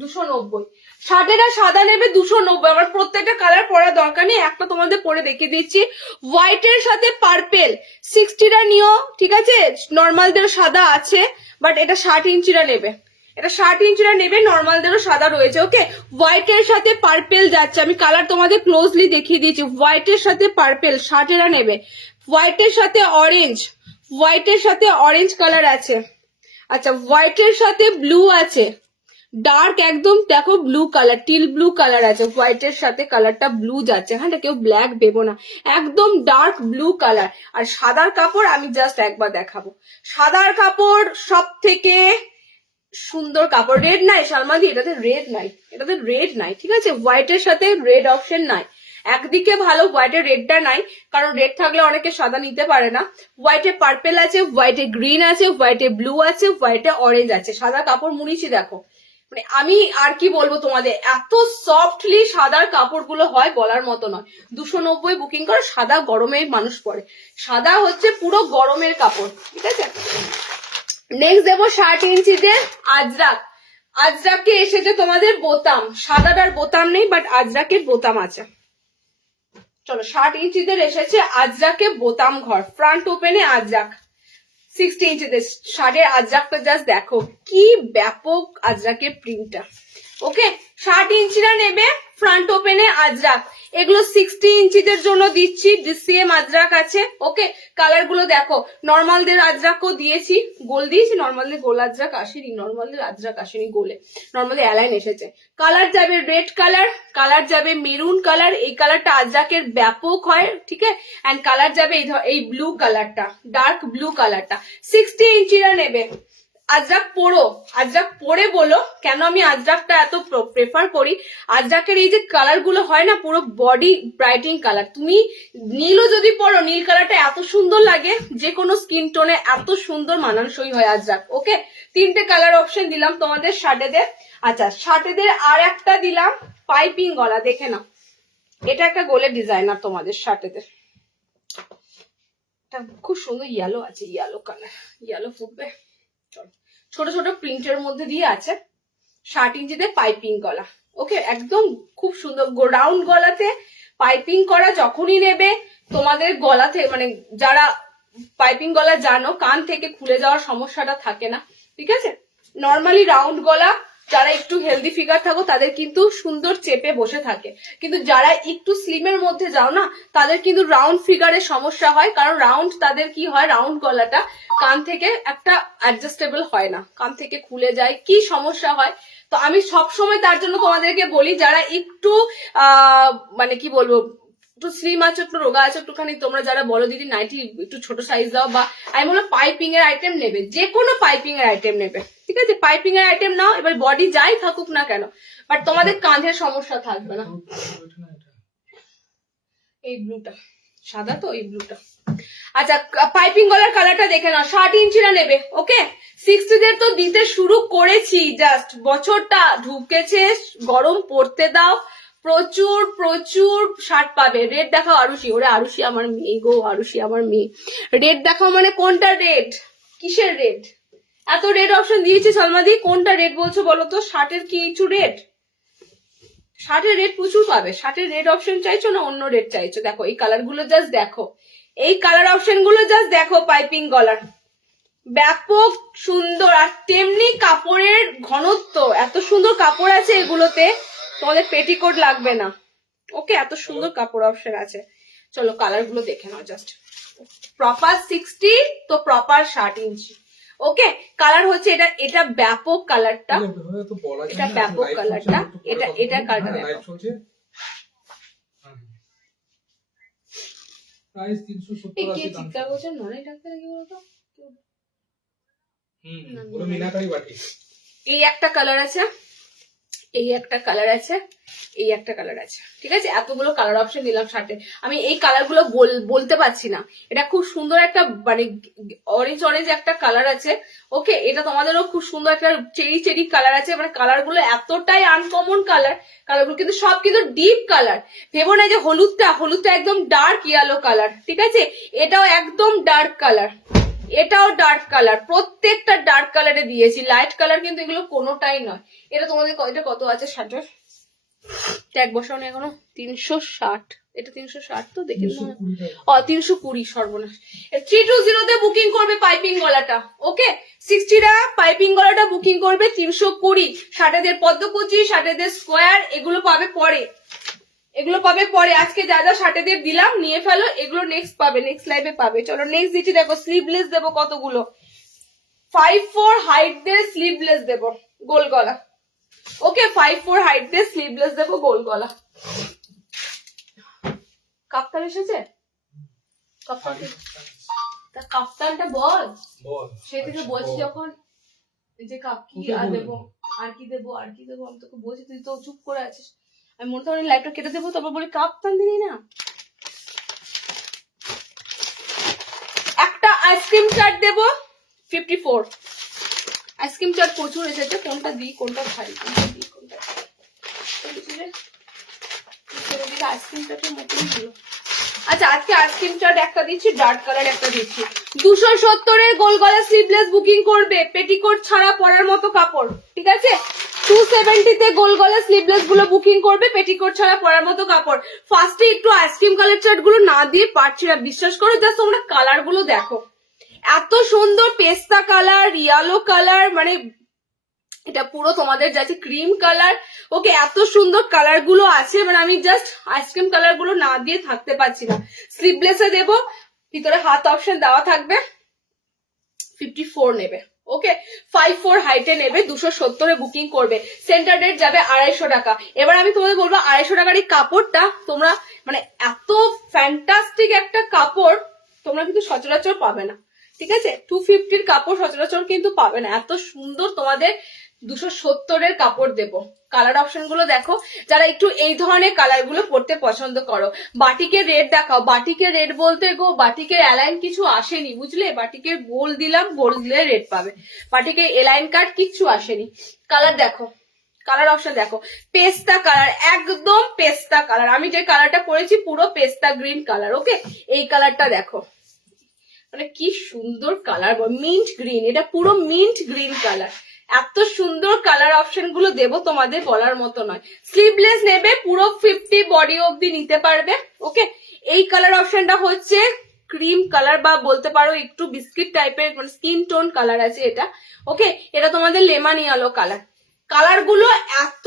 290 শার্টেরা সাদা নেবে 290। আমার প্রত্যেকটা কালার পরার দরকার নেই, একটা তোমাদের পরে দেখিয়ে দিচ্ছি। হোয়াইটের সাথে পার্পেল 60টা নিও, ঠিক আছে? নর্মালদের সাদা আছে, বাট এটা 60 ইঞ্চিরা নেবে, এটা 60 ইঞ্চিরা নেবে, নর্মালদেরও সাদা রয়েছে। ওকে, হোয়াইটের সাথে পার্পেল যাচ্ছে, আমি কালার তোমাদের ক্লোজলি দেখিয়ে দিয়েছি। হোয়াইটের সাথে পার্পেল শার্টেরা নেবে, হোয়াইটের সাথে অরেঞ্জ, হোয়াইটের সাথে অরেঞ্জ কালার আছে। আচ্ছা, হোয়াইটের সাথে ব্লু আছে, ডার্ক একদম দেখো blue colour, teal blue colour আছে, হোয়াইটের সাথে কালারটা ব্লু যাচ্ছে। হ্যাঁ, কেউ ব্ল্যাক দেবো না, একদম ডার্ক ব্লু কালার। আর সাদার কাপড় আমি জাস্ট একবার দেখাবো, সাদার কাপড় সব থেকে সুন্দর কাপড়। রেড নাই সালমাদি, এটাতে রেড নাই, এটাতে রেড নাই, ঠিক আছে? হোয়াইটের সাথে রেড অপশন নাই, একদিকে ভালো হোয়াইটের রেডটা নাই, কারণ রেড থাকলে অনেকে সাদা নিতে পারে না। হোয়াইটে পার্পেল আছে, হোয়াইটে গ্রিন আছে, হোয়াইটে ব্লু আছে, হোয়াইটে অরেঞ্জ আছে। সাদা কাপড় মুড়িছি দেখো, মানে আমি আর কি বলবো তোমাদের, এত সফটলি সাদার কাপড়গুলো হয় বলার মতো নয়। 290 বুকিং করো, সাদা গরমে মানুষ পরে, সাদা হচ্ছে পুরো গরমের কাপড়, ঠিক আছে? নেক্সট দেবো 60 ইঞ্চিতে আজরাক। আজরাকে এসেছে তোমাদের বোতাম, সাদাটার বোতাম নেই, বাট আজরাকের বোতাম আছে। চলো, 60 ইঞ্চিদের এসেছে আজরাকে বোতাম ঘর, ফ্রন্ট ওপেনে আজরাক। 60 ইঞ্চিদের শার্টের আজরাকটা জাস্ট দেখো, কি ব্যাপক আজরাকের প্রিন্টটা। ওকে, 60 ইঞ্চিরা নেবে, ফ্রন্ট ওপেনে আজরাক। এগুলো 60 ইঞ্চিদের জন্য দিচ্ছি, সেম আজরাক আছে। ওকে, কালার গুলো দেখো, নর্মালদের আজরাকও দিয়েছি, গোল দিয়েছি, নর্মালদের গোল আজরাক আসেনি, নর্মালদের আজরাক আসেনি গোলে, নর্মালি অ্যালাইন এসেছে। কালার যাবে রেড কালার, কালার যাবে মেরুন কালার, এই কালারটা আজরাকের ব্যাপক হয়, ঠিক আছে? এন্ড কালার যাবে এই ব্লু কালারটা, ডার্ক ব্লু কালারটা। 60 ইঞ্চিরা নেবে, আজরাক পরো, আজরাক পরে বলো কেন আমি আজরাকটা এত প্রেফার করি। আজরাকের এই যে কালার গুলো হয় না, পুরো বডি ব্রাইটিং কালার। তুমি নীলও যদি পরো, নীল কালারটা এত সুন্দর লাগে, যে কোনো স্কিন টোনে এত সুন্দর মানানসই হয় আজরাক। ওকে, 3টে কালার অপশন দিলাম তোমাদের শার্টেদের। আচ্ছা, শার্টেদের আর একটা দিলাম পাইপিং গলা, দেখে নাও, এটা একটা গোলের ডিজাইনার তোমাদের শার্টেদের, খুব সুন্দর ইয়েলো আছে, ইয়েলো কালার, ইয়েলো ফুটবে। চলো, ছোট ছোট প্রিন্টের মধ্যে দিয়ে আছে, 60 ইঞ্চিতে পাইপিং গলা। ওকে, একদম খুব সুন্দর রাউন্ড গলাতে পাইপিং করা। যখনই নেবে তোমাদের গলাতে, মানে যারা পাইপিং গলা জানো, কান থেকে খুলে যাওয়ার সমস্যাটা থাকে না, ঠিক আছে? নর্মালি রাউন্ড গলা যারা একটু হেলদি ফিগার থাকো তাদের কিন্তু সুন্দর চেপে বসে থাকে, কিন্তু যারা একটু স্লিমের মধ্যে যাও না, তাদের কিন্তু রাউন্ড ফিগারের সমস্যা হয়, কারণ রাউন্ড তাদের কি হয়, রাউন্ড গলাটা কান থেকে একটা অ্যাডজাস্টেবল হয় না, কান থেকে খুলে যায়, কি সমস্যা হয়। তো আমি সবসময় তার জন্য তোমাদেরকে বলি, যারা একটু মানে কি বলবো, একটু স্লিম আছো, একটু রোগা আছো, একটুখানি তোমরা যারা বলো দিদি নাইটি একটু ছোট সাইজ দাও, বা আমি বলো পাইপিং এর আইটেম নেবে, যে কোনো পাইপিং এর আইটেম নেবে, ঠিক আছে? পাইপিং এর আইটেম নাও, এবার বডি যাই থাকুক না কেন, বাট তোমাদের কাঁধের সমস্যা থাকবে না। এই ব্লুটা সাদা, তো এই ব্লুটা। আচ্ছা, পাইপিং গলার কালারটা দেখে নাও, 60 ইঞ্চিরা নেবে। ওকে, 60দের তো দিতে শুরু করেছি, জাস্ট বছরটা ঢুকেছে, গরম পড়তে দাও, প্রচুর প্রচুর শার্ট পাবে। রেড দেখাও আরুষি, ওরে আরুষি আমার মেয়ে গো, আরুষি আমার মেয়ে। রেড দেখাও মানে কোনটা রেড, কিসের রেড? এত রেড অপশন দিয়েছি সালমাদি, কোনটা রেড বলছো বলো তো? শার্টের কি কিছু রেড? শার্টের রেড প্রচুর পাবে। শার্টের রেড অপশন চাইছো না অন্য রেড চাইছো? দেখো এই কালার গুলো জাস্ট দেখো, এই কালার অপশন গুলো জাস্ট দেখো, পাইপিং গলার ব্যাপক সুন্দর। আর তেমনি কাপড়ের ঘনত্ব, এত সুন্দর কাপড় আছে এগুলোতে, তোমাদের পেটিকোট লাগবে না। ওকে, এত সুন্দর কাপড় অপশন আছে। চলো কালার গুলো দেখে নাও জাস্ট। প্রপার 60 তো প্রপার 60 ইঞ্চি। ওকে, কালার হচ্ছে এটা, এটা ব্যাপক কালারটা, এটা ব্যাপক কালারটা, এটা কালারটা দেখো। প্রাইস 370 কে চিৎকার করছেন নয় ডাক্তার, কি বলতো? পুরো মিনাকারি বাটি। এই একটা কালার আছে, এই একটা কালার আছে, এই একটা কালার আছে, ঠিক আছে? এতগুলো কালার অপশন দিলাম শার্টে, আমি এই কালার গুলো বলতে পারছি না। এটা খুব সুন্দর একটা মানে অরেঞ্জ অরেঞ্জ একটা কালার আছে। ওকে, এটা তোমাদেরও খুব সুন্দর একটা চেরি চেরি কালার আছে। মানে কালার গুলো এতটাই আনকমন কালার, কালারগুলো কিন্তু সব কিন্তু ডিপ কালার। ভেবো না যে হলুদটা একদম ডার্ক ইয়েলো কালার, ঠিক আছে? এটাও একদম ডার্ক কালার, এটাও ডার্ক কালার, প্রত্যেকটা ডার্ক কালারে দিয়েছি, লাইট কালার কিন্তু এগুলো কোনোটাই নয়। এটা তোমাদের এটা কত আছে শার্টের ট্যাগ বসানো এখনো 360, এটা 360 তো দেখে 320, সর্বনাশ। 320 তে বুকিং করবে পাইপিং গলাটা, ওকে 60 টাকা পাইপিং গলাটা বুকিং করবে, 320। শার্টেদের পদ্মকুচি, শার্টেদের স্কোয়ার এগুলো পাবে পরে, এগুলো পাবে পরে। আজকে যা যা শার্টেদের দিলাম নিয়ে ফেলো, এগুলো নেক্সট পাবে, নেক্সট লাইভে পাবে। চলো নেক্সট দিচ্ছি, দেখো স্লিভলেস দেবো কতগুলো, 5'4" হাইট দিয়ে স্লিভলেস দেবো গোল গলা, ওকে 5'4" হাইট দিয়ে স্লিভলেস দেবো গোল গলা। কাপ্তান এসেছে, কাপ্তানটা বল, সে থেকে বলছি যখন যে কি আর দেবো, আর কি দেবো, আর কি দেবো, আমি তোকে বলছি তুই তো চুপ করে আছিস। আমি মনে হয় লাইটটা কেটে দেবো, তারপর বলি কাপ্তান দিলি না। একটা আইসক্রিম চাট দেবো 54, আইসক্রিম চাট প্রচুর এসেছে, কোনটা দিই কোনটা ভারী, কোনটা দিই কোনটা আইসক্রিম চাটের মতনই হলো। আচ্ছা আজকে আইসক্রিম চাট একটা দিচ্ছি, ডার্ক কালার একটা দিচ্ছি। 270 গোল গলা স্লিভলেস বুকিং করবে, পেটিকোট ছাড়া পরার মতো কাপড়, ঠিক আছে। 270 তে গোল গলা স্লিভলেস গুলো বুকিং করবে, পেটিকোট ছাড়া পরার মতো কাপড়। ফার্স্টে একটু আইসক্রিম কালার চার্ট গুলো না দিয়ে পারছি না, বিশ্বাস করো, জাস্ট তোমরা কালার গুলো দেখো, এত সুন্দর পেস্তা কালার, ইয়েলো কালার, মানে এটা পুরো তোমাদের যাচ্ছে ক্রিম কালার, ওকে এত সুন্দর কালার গুলো আছে, মানে আমি জাস্ট আইসক্রিম কালার গুলো না দিয়ে থাকতে পারছি না। স্লিভলেসে দেবো, ভিতরে হাত অপশন দেওয়া থাকবে, 54 নেবে, ওকে 5'4" হাইটে নেবে, 270 বুকিং করবে, সেন্টার ডেট যাবে 250 টাকা। এবার আমি তোমাদের বলবো 250 টাকার এই কাপড়টা তোমরা, মানে এত ফ্যান্টাস্টিক একটা কাপড় তোমরা কিন্তু সচরাচর পাবে না, ঠিক আছে। 250 কাপড় সচরাচর কিন্তু পাবে না, এত সুন্দর তোমাদের 270 কাপড় দেবো। কালার অপশন গুলো দেখো, যারা একটু এই ধরনের কালার গুলো পড়তে পছন্দ করো। বাটিকের রেড দেখাও, বাটিকের রেড বলতে গো বাটিকের অ্যালাইন কিছু আসেনি, বুঝলে, বাটিকের গোল দিলাম, গোল দিলে রেড পাবে, বাটিকের এলাইন কার্ড কিচ্ছু আসেনি। কালার দেখো, কালার অপশন দেখো, পেস্তা কালার, একদম পেস্তা কালার, আমি যে কালারটা পরেছি পুরো পেস্তা গ্রিন কালার, ওকে এই কালারটা দেখো, মানে কি সুন্দর কালার, মিন্ট গ্রিন, এটা পুরো মিন্ট গ্রিন কালার, এত সুন্দর কালার অপশন গুলো দেবো তোমাদের বলার মতো নয়। স্লিভলেস নেবে পুরো 50 বডি অব্দি নিতে পারবে, ওকে এই কালার অপশনটা হচ্ছে ক্রিম কালার বা বলতে পারো একটু বিস্কিট টাইপের, মানে স্কিন টোন কালার আছে এটা, ওকে এটা তোমাদের লেমন ইয়েলো কালার। কালার গুলো এত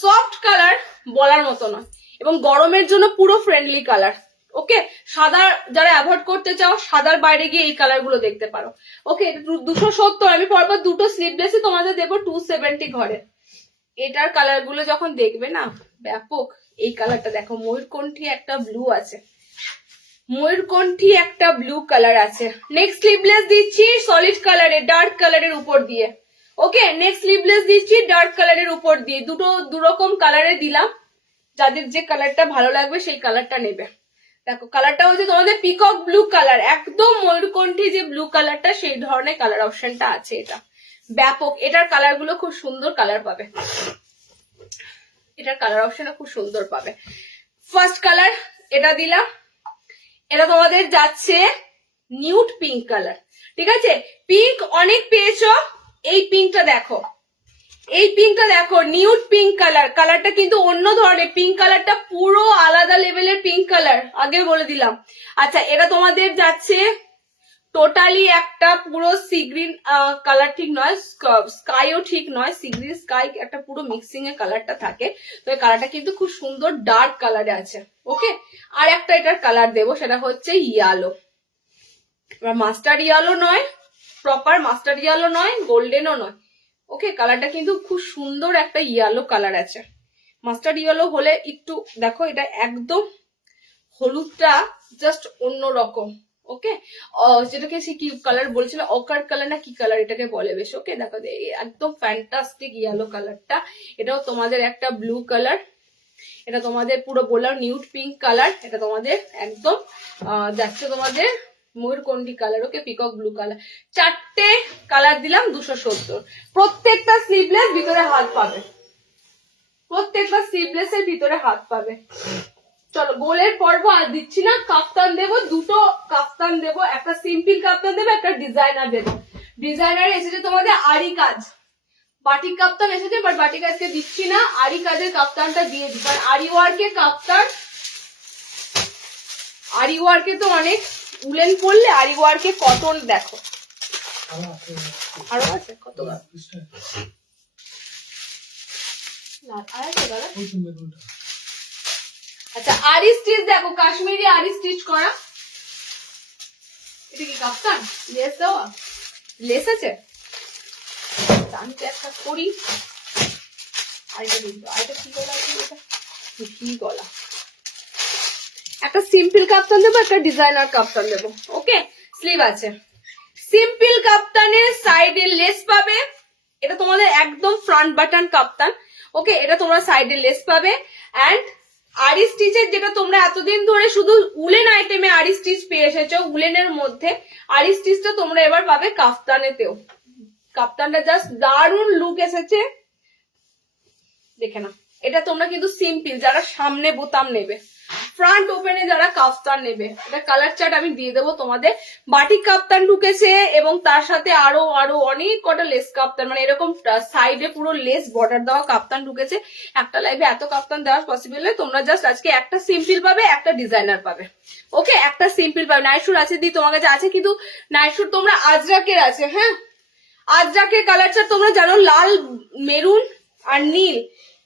সফট কালার বলার মতো নয়, এবং গরমের জন্য পুরো ফ্রেন্ডলি কালার, ওকে সাদা যারা অ্যাভয়েড করতে চাও সাদার বাইরে গিয়ে এই কালার গুলো দেখতে পারো, ওকে 270। আমি পরপর দুটো স্লিভলেসে তোমাদের দেবো 270 ঘরে। এটার কালার গুলো যখন দেখবে না ব্যাপক, এই কালারটা দেখো, ময়ূরকণ্ঠী একটা ব্লু আছে, ময়ূরকণ্ঠী একটা ব্লু কালার আছে। নেক্সট স্লিভলেস দিচ্ছি সলিড কালারে, ডার্ক কালারের উপর দিয়ে, ওকে নেক্সট স্লিভলেস দিচ্ছি ডার্ক কালারের উপর দিয়ে, দু রকম কালারে দিলাম, যাদের যে কালারটা ভালো লাগবে সেই কালারটা নেবে। দেখো কালারটা হচ্ছে তোমাদের পিকক ব্লু কালার, একদম ময়ূরকণ্ঠী যে ব্লু কালারটা সেই ধরনের কালার অপশনটা আছে, এটা ব্যাপক, এটার কালার গুলো খুব সুন্দর কালার পাবে, এটার কালার অপশনটা খুব সুন্দর পাবে। ফার্স্ট কালার এটা দিলাম, এটা তোমাদের যাচ্ছে নিউড পিঙ্ক কালার, ঠিক আছে। পিঙ্ক অনেক পেয়েছো, এই পিঙ্কটা দেখো, এই পিঙ্কটা দেখো, নিউড পিঙ্ক কালার, কালারটা কিন্তু অন্য ধরনের, পিঙ্ক কালারটা পুরো আলাদা লেভেলের পিঙ্ক কালার, আগে বলে দিলাম। আচ্ছা এটা তোমাদের যাচ্ছে টোটালি একটা পুরো সি গ্রিন কালার, ঠিক নয় স্কাইও ঠিক নয়, সি গ্রিন স্কাই একটা পুরো মিক্সিং এর কালারটা থাকে, তো এই কালারটা কিন্তু খুব সুন্দর ডার্ক কালারে আছে, ওকে। আর একটা এটার কালার দেবো, সেটা হচ্ছে ইয়েলো, মাস্টার্ড ইয়েলো নয়, প্রপার মাস্টার্ড ইয়েলো নয়, গোল্ডেনও নয়, ওকে কালারটা কিন্তু খুব সুন্দর একটা ইয়েলো কালার আছে। মাস্টার্ড ইয়েলো হলে একটু দেখো, এটা একদম হলুদটা জাস্ট অন্য রকম, ওকে যেটাকে সে কি কালার বলছিল, অকার কালার না কি কালার এটাকে বলে বেশ, ওকে দেখো একদম ফ্যান্টাস্টিক ইয়েলো কালারটা, এটাও তোমাদের একটা ব্লু কালার, এটা তোমাদের পুরো বললাম নিউড পিঙ্ক কালার, এটা তোমাদের একদম যাচ্ছে তোমাদের ময়ূরকণ্ঠী কালার, ওকে পিকক ব্লু কালার, চারটে কালার দিলাম 270। প্রত্যেকটা স্লিভলেস ভিতরে হাত পাবে, প্রত্যেকটা স্লিভলেস এর ভিতরে হাত পাবে, চলো গোলের পর্ব আর দিচ্ছি না, কাপ্তান দেবো, দুটো কাপ্তান দেবো, একটা সিম্পল কাপ্তান দেবো, একটা ডিজাইনার দেবো। ডিজাইনার এসেছে তোমাদের আরি কাজ, বাটিক কাপ্তান এসেছে, বাট বাটিক আজকে দিচ্ছি না, আরি কাজের কাপ্তানটা দিয়ে দিই, কারণ আরি ওয়ার্কের কাপ্তান, আরি ওয়ার্কে তো অনেক উলেন পড়লে, আরি ওয়ার্কে কটন দেখো আরো আছে কত আর আছে দাদা। আচ্ছা আরি স্টিচ দেখো, কাশ্মীরি আরি স্টিচ করা, এটা কি কাপ্তান লেস দেওয়া, লেস আছে, আমি তো একটা করি, আরেকটা দেখবো, আরেকটা কি গলা আছে, এটা কি গলা, একটা সিম্পল কাপ্তান দেবো, একটা ডিজাইনার কাপ্তান দেবো। ওকে, স্লিভ আছে, সিম্পল কাপ্তানের সাইডে লেস পাবে, এটা তোমাদের একদম ফ্রন্ট বাটন কাপ্তান। ওকে, এটা তোমরা সাইডে লেস পাবে, অ্যান্ড আরি স্টিচের যেটা তোমরা এতদিন ধরে শুধু উলেন আইটেমে আরি স্টিচ পেয়ে এসেছো, উলেনের মধ্যে আরি স্টিচটা তোমরা এবার পাবে কাফতানেতেও। কাপ্তানটা জাস্ট দারুণ লুক এসেছে, দেখে না। এটা তোমরা কিন্তু সিম্পল যারা সামনে বোতাম নেবে, ফ্রন্ট ওপেনে যারা কাফতান নেবে, এটা কালার চার্ট আমি দিয়ে দেবো তোমাদের। বাটিক কাপ্তান ঢুকেছে এবং তার সাথে আরো আরো অনেক কটা লেস কাপ্তান, মানে এরকম সাইডে পুরো লেস বর্ডার দেওয়া কাপ্তান ঢুকেছে। একটা লাইভে এত কাপ্তান দেওয়া পসিবল নয়, তোমরা জাস্ট আজকে একটা সিম্পল পাবে, একটা ডিজাইনার পাবে। ওকে, একটা সিম্পল পাবে। নাইট শুট আছে দি তোমার কাছে আছে, কিন্তু নাইট শুট তোমরা আজরাকের আছে, হ্যাঁ আজরাকের কালার চার্ট তোমরা জানো, লাল, মেরুন আর নীল,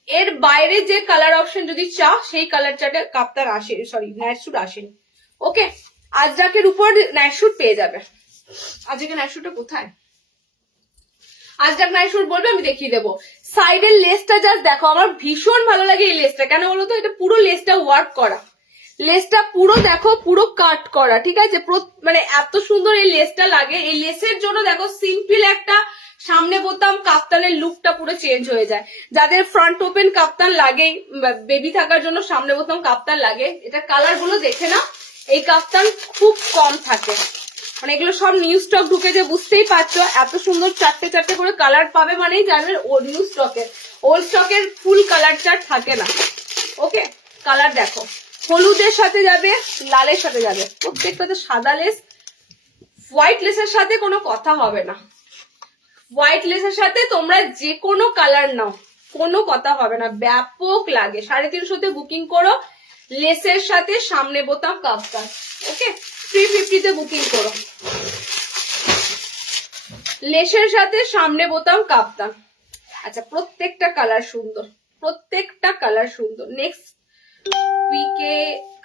এর বাইরে যে কালার অপশন যদি চাও সেই কালার চার্টে কাপ্তান আসে, সরি নাইট শুট আসেনি। ওকে, আজরাকের উপর নাইট শুট পেয়ে যাবে। আজকে নাইট শুটটা কোথায়, আজরাক নাইট শুট বলবে আমি দেখিয়ে দেবো। সাইডের লেসটা জাস্ট দেখো, আমার ভীষণ ভালো লাগে এই লেসটা, কেন বলতো, এটা পুরো লেসটা ওয়ার্ক করা, লেসটা পুরো দেখো পুরো কাট করা, ঠিক আছে, মানে এত সুন্দর এই লেসটা লাগে। এই লেসের জন্য দেখো সিম্পল একটা সামনে বোতাম কাপ্তানের লুকটা পুরো চেঞ্জ হয়ে যায়। যাদের ফ্রন্ট ওপেন কাপ্তান লাগে, বেবি থাকার জন্য সামনে বোতাম কাপ্তান লাগে, এটা কালার গুলো দেখে না, এই কাপ্তান খুব কম থাকে, মানে এগুলো সব নিউ স্টক ঢুকেছে, বুঝতেই পারছো। এত সুন্দর চারটে চারটে করে কালার পাবে মানেই জানবে ও নিউ স্টকের, ওল্ড স্টকের ফুল কালার চার্ট থাকে না। ওকে, কালার দেখো, হলুদের সাথে যাবে, লালের সাথে যাবে, প্রত্যেকটাতে সাদা লেস, হোয়াইট লেসের সাথে কোনো কথা হবে না, হোয়াইট লেসের সাথে তোমরা যে কোনো কালার নাও, কোনো কথা হবে না, ব্যাপক লাগে। 350 বুকিং করো, লেসের সাথে সামনে বোতাম কাপ্তান। ওকে, 350 বুকিং করো, লেসের সাথে সামনে বোতাম কাপ্তান। আচ্ছা, প্রত্যেকটা কালার সুন্দর, প্রত্যেকটা কালার সুন্দর। নেক্সট উইকে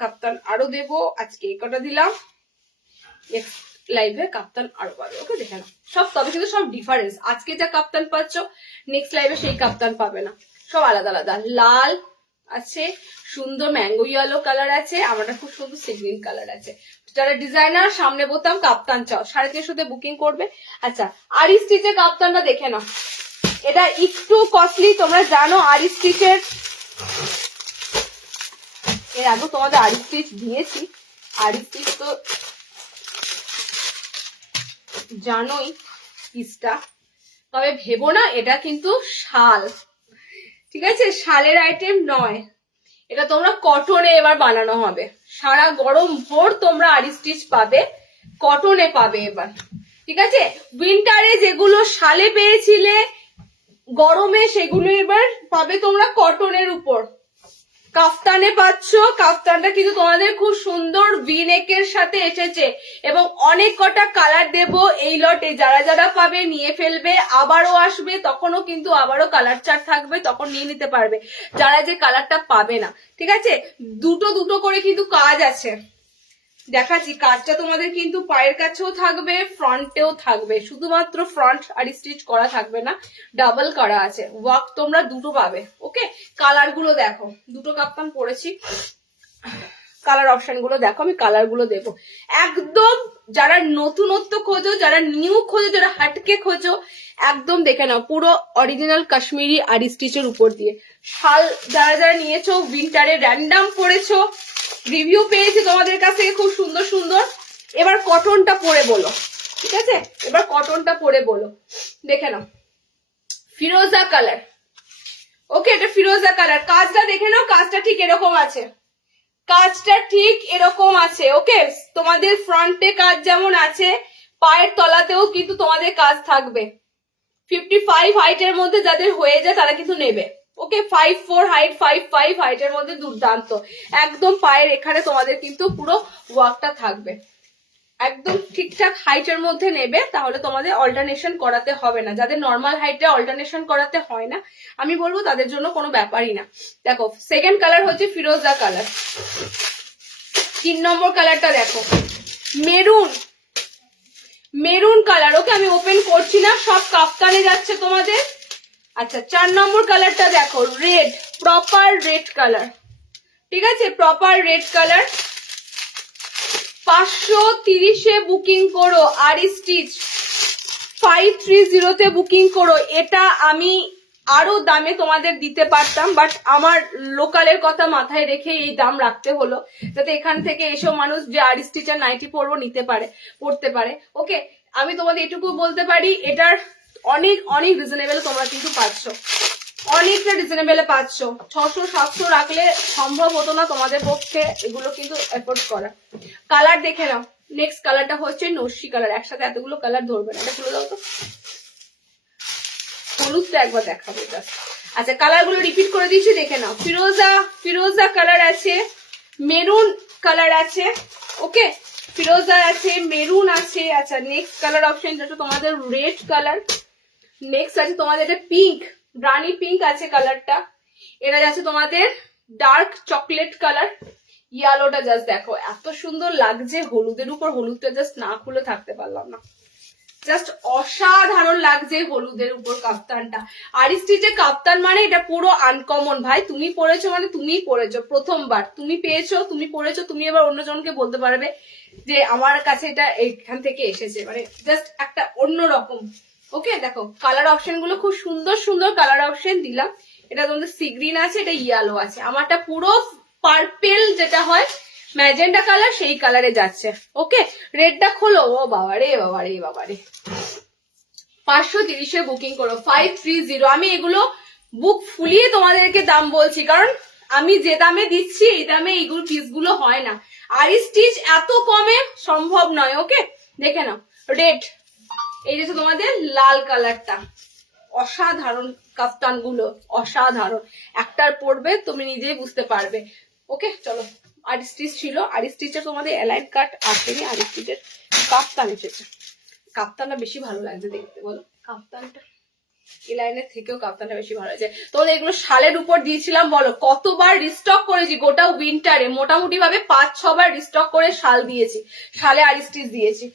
কাপ্তান আরো দেবো, আজকে এই কটা দিলাম, নেক্সট লাইভে কাপ্তান আরো পাবে। ওকে, দেখে না সব, তবে কিন্তু সব ডিফারেন্স, আজকে যা কাপ্তান পাচ্ছ নেক্সট লাইভে সেই কাপ্তান পাবে না, সব আলাদা আলাদা। লাল আছে, সুন্দর ম্যাঙ্গো ইয়েলো কালার আছে, আমারটা খুব সুন্দর সি গ্রিন কালার আছে। যারা ডিজাইনার সামনে বোতাম কাপ্তান চাও 350 বুকিং করবে। আচ্ছা, আরি স্টিচের কাপ্তানটা দেখে না, এটা একটু কস্টলি, তোমরা জানো আরি স্টিচের, এর আগে তোমাদের আরি স্টিচ দিয়েছি, আরি স্টিচ তো জানোই পিসটা, তবে ভেবো না এটা কিন্তু শাল, ঠিক আছে, শালের আইটেম নয়, এটা তোমরা কটনে এবার বানানো হবে। সারা গরম ভোর তোমরা আরি স্টিচ পাবে, কটনে পাবে এবার, ঠিক আছে। উইন্টারে যেগুলো শালে পেয়েছিলে, গরমে সেগুলো এবার পাবে তোমরা কটনের উপর। কাফতানে পাচ্ছ, কাফতানটা কিন্তু তোমাদের খুব সুন্দর ভিনেকের সাথে এসেছে এবং অনেক কটা কালার দেব এই লটে, যারা যারা পাবে নিয়ে ফেলবে, আবারও আসবে, তখনও কিন্তু আবারও কালার চার্ট থাকবে, তখন নিয়ে নিতে পারবে যারা যে কালারটা পাবে না, ঠিক আছে। দুটো দুটো করে কিন্তু কাজ আছে, দেখাচ্ছি কাজটা তোমাদের কিন্তু পায়ের কাছেও থাকবে, ফ্রন্টেও থাকবে, শুধুমাত্র ফ্রন্ট আর স্টিচ করা থাকবে না, ডাবল করা আছে, ওয়ার্ক তোমরা দুটো পাবে। ওকে, কালার গুলো দেখো, দুটো কাপ্তান পরেছি, কালার অপশন গুলো দেখো, আমি কালার গুলো দেবো একদম, যারা নতুনত্ব খোঁজো, যারা নিউ খোঁজো, যারা হাটকে খোঁজো, একদম দেখে নাও, পুরো অরিজিনাল কাশ্মীরি আরি স্টিচের উপর দিয়ে। শাল যারা যারা নিয়েছো, উইন্টারে র্যান্ডাম পরেছো, রিভিউ পেয়েছি তোমাদের কাছ থেকে খুব সুন্দর সুন্দর। এবার কটনটা পরে বলো, ঠিক আছে, এবার কটনটা পরে বলো, দেখে নাও, ফিরোজা কালার। ওকে, এটা ফিরোজা কালার, কাজটা দেখে নাও, কাজটা ঠিক এরকম আছে, কাজটা ঠিক এরকম আছে, ওকে? তোমাদের ফ্রন্টে কাজ যেমন আছে, পায়ের তলাতেও কিন্তু তোমাদের কাজ থাকবে। 55 হাইটের মধ্যে যাদের হয়ে যায় তারা কিন্তু নেবে, ওকে? 54 হাইট, 55 হাইটের মধ্যে দুর্দান্ত, একদম পায়ের এখানে তোমাদের কিন্তু পুরো ওয়ার্কটা থাকবে। একদম ঠিকঠাক হাইটের মধ্যে নেবে, তাহলে তোমাদের অল্টারনেশন করাতে হবে না। যাদের নর্মাল হাইটে অল্টারনেশন করাতে হয় না, আমি বলবো তাদের জন্য কোনো ব্যাপারই না। দেখো সেকেন্ড কালার হচ্ছে ফিরোজা কালার। 3 নম্বর কালারটা দেখো, মেরুন, মেরুন কালার, ওকে? আমি ওপেন করছি না, সব কাফতানে যাচ্ছে তোমাদের। আচ্ছা 4 নম্বর কালারটা দেখো, রেড, প্রপার রেড কালার, ঠিক আছে? Proper red colour. 530-এ বুকিং করো, আরি স্টিচ 530-তে বুকিং করো। এটা আমি আরো দামে তোমাদের দিতে পারতাম, বাট আমার লোকালের কথা মাথায় রেখে এই দাম রাখতে হলো, যাতে এখান থেকে এসব মানুষ যে আরি স্টিচার নাইটি পরবো নিতে পারে, পড়তে পারে, ওকে? আমি তোমাদের এটুকু বলতে পারি, এটার অনেক অনেক রিজনেবল তোমরা কিন্তু পাচ্ছ, অনেকটা রিজনেবলে পাচ্ছ। 600-700 রাখলে সম্ভব হতো না তোমাদের পক্ষে এগুলো কিন্তু এফোর্ড করা। কালার দেখে নাও, নেক্সট কালারটা হচ্ছে নস্যি কালার। একসাথে এতগুলো কালার ধরবে না, এটা খুলে দাও তো। হলুদটা একবার দেখাবো জাস্ট। আচ্ছা কালার গুলো রিপিট করে দিচ্ছি, দেখে নাও। ফিরোজা, ফিরোজা কালার আছে, মেরুন কালার আছে, ওকে? ফিরোজা আছে, মেরুন আছে। আচ্ছা নেক্সট কালার অপশন যেটা তোমাদের রেড কালার। নেক্সট আছে তোমাদের এটা পিঙ্ক, রানি পিঙ্ক আছে কালারটা। এটা যাচ্ছে তোমাদের ডার্ক চকলেট কালার। ইয়েলোটা জাস্ট দেখো, এত সুন্দর লাগছে হলুদের উপর। হলুদটা জাস্ট না খুলে থাকতে পারলাম না, জাস্ট অসাধারণ লাগছে হলুদের উপর কাপ্তানটা। আরি স্টিচে কাপ্তান মানে এটা পুরো আনকমন ভাই। তুমি পরেছো মানে তুমিই পরেছো, প্রথমবার তুমি পেয়েছো, তুমি পরেছো, তুমি এবার অন্যজনকে বলতে পারবে যে আমার কাছে এটা এখান থেকে এসেছে, মানে জাস্ট একটা অন্যরকম, ওকে? দেখো কালার অপশন গুলো খুব সুন্দর সুন্দর কালার অপশন দিলাম। এটা তোমাদের সি গ্রিন আছে, এটা ইয়েলো আছে, আমারটা পুরো পার্পেল যেটা হয় ম্যাজেন্ডা কালার, সেই কালারে যাচ্ছে, ওকে? রেডটা খোলো, ও বাবারে বাবারে বাবারে। 530-এ বুকিং করো, 530। আমি এগুলো বুক ফুলিয়ে তোমাদেরকে দাম বলছি, কারণ আমি যে দামে দিচ্ছি এই দামে এইগুলো পিসগুলো হয় না। আরি স্টিচ এত কমে সম্ভব নয়, ওকে? দেখে নাও রেড, এই যে তোমাদের লাল কালারটা, অসাধারণ কাফতান গুলো, অসাধারণ। একটার পরবে তুমি নিজেই বুঝতে পারবে, ওকে? চলো, আরি স্টিচ ছিল, আরি স্টিচের তোমাদের এলাইন কাট আসেনি, আরি স্টিচের কাফতান এসেছে। কাপ্তানটা বেশি ভালো লাগছে দেখতে, বলো? কাপ্তানটা এলাইনের থেকেও কাপ্তানটা বেশি ভালো লাগছে। তোমাদের এগুলো শালের উপর দিয়েছিলাম, বলো কতবার রিস্টক করেছি গোটা উইন্টারে, মোটামুটি ভাবে 5-6 বার রিস্টক করে শাল দিয়েছি, শালে আরি স্টিচ দিয়েছি।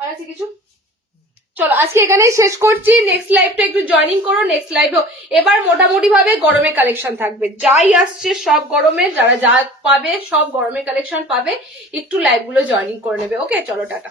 আর আছে কিছু? চলো আজকে এখানেই শেষ করছি। নেক্সট লাইভটা একটু জয়েনিং করো, নেক্সট লাইভেও এবার মোটামুটি ভাবে গরমের কালেকশন থাকবে, যাই আসছে সব গরমের, যারা যা পাবে সব গরমের কালেকশন পাবে। একটু লাইভ গুলো জয়েনিং করে নেবে, ওকে? চলো টাটা।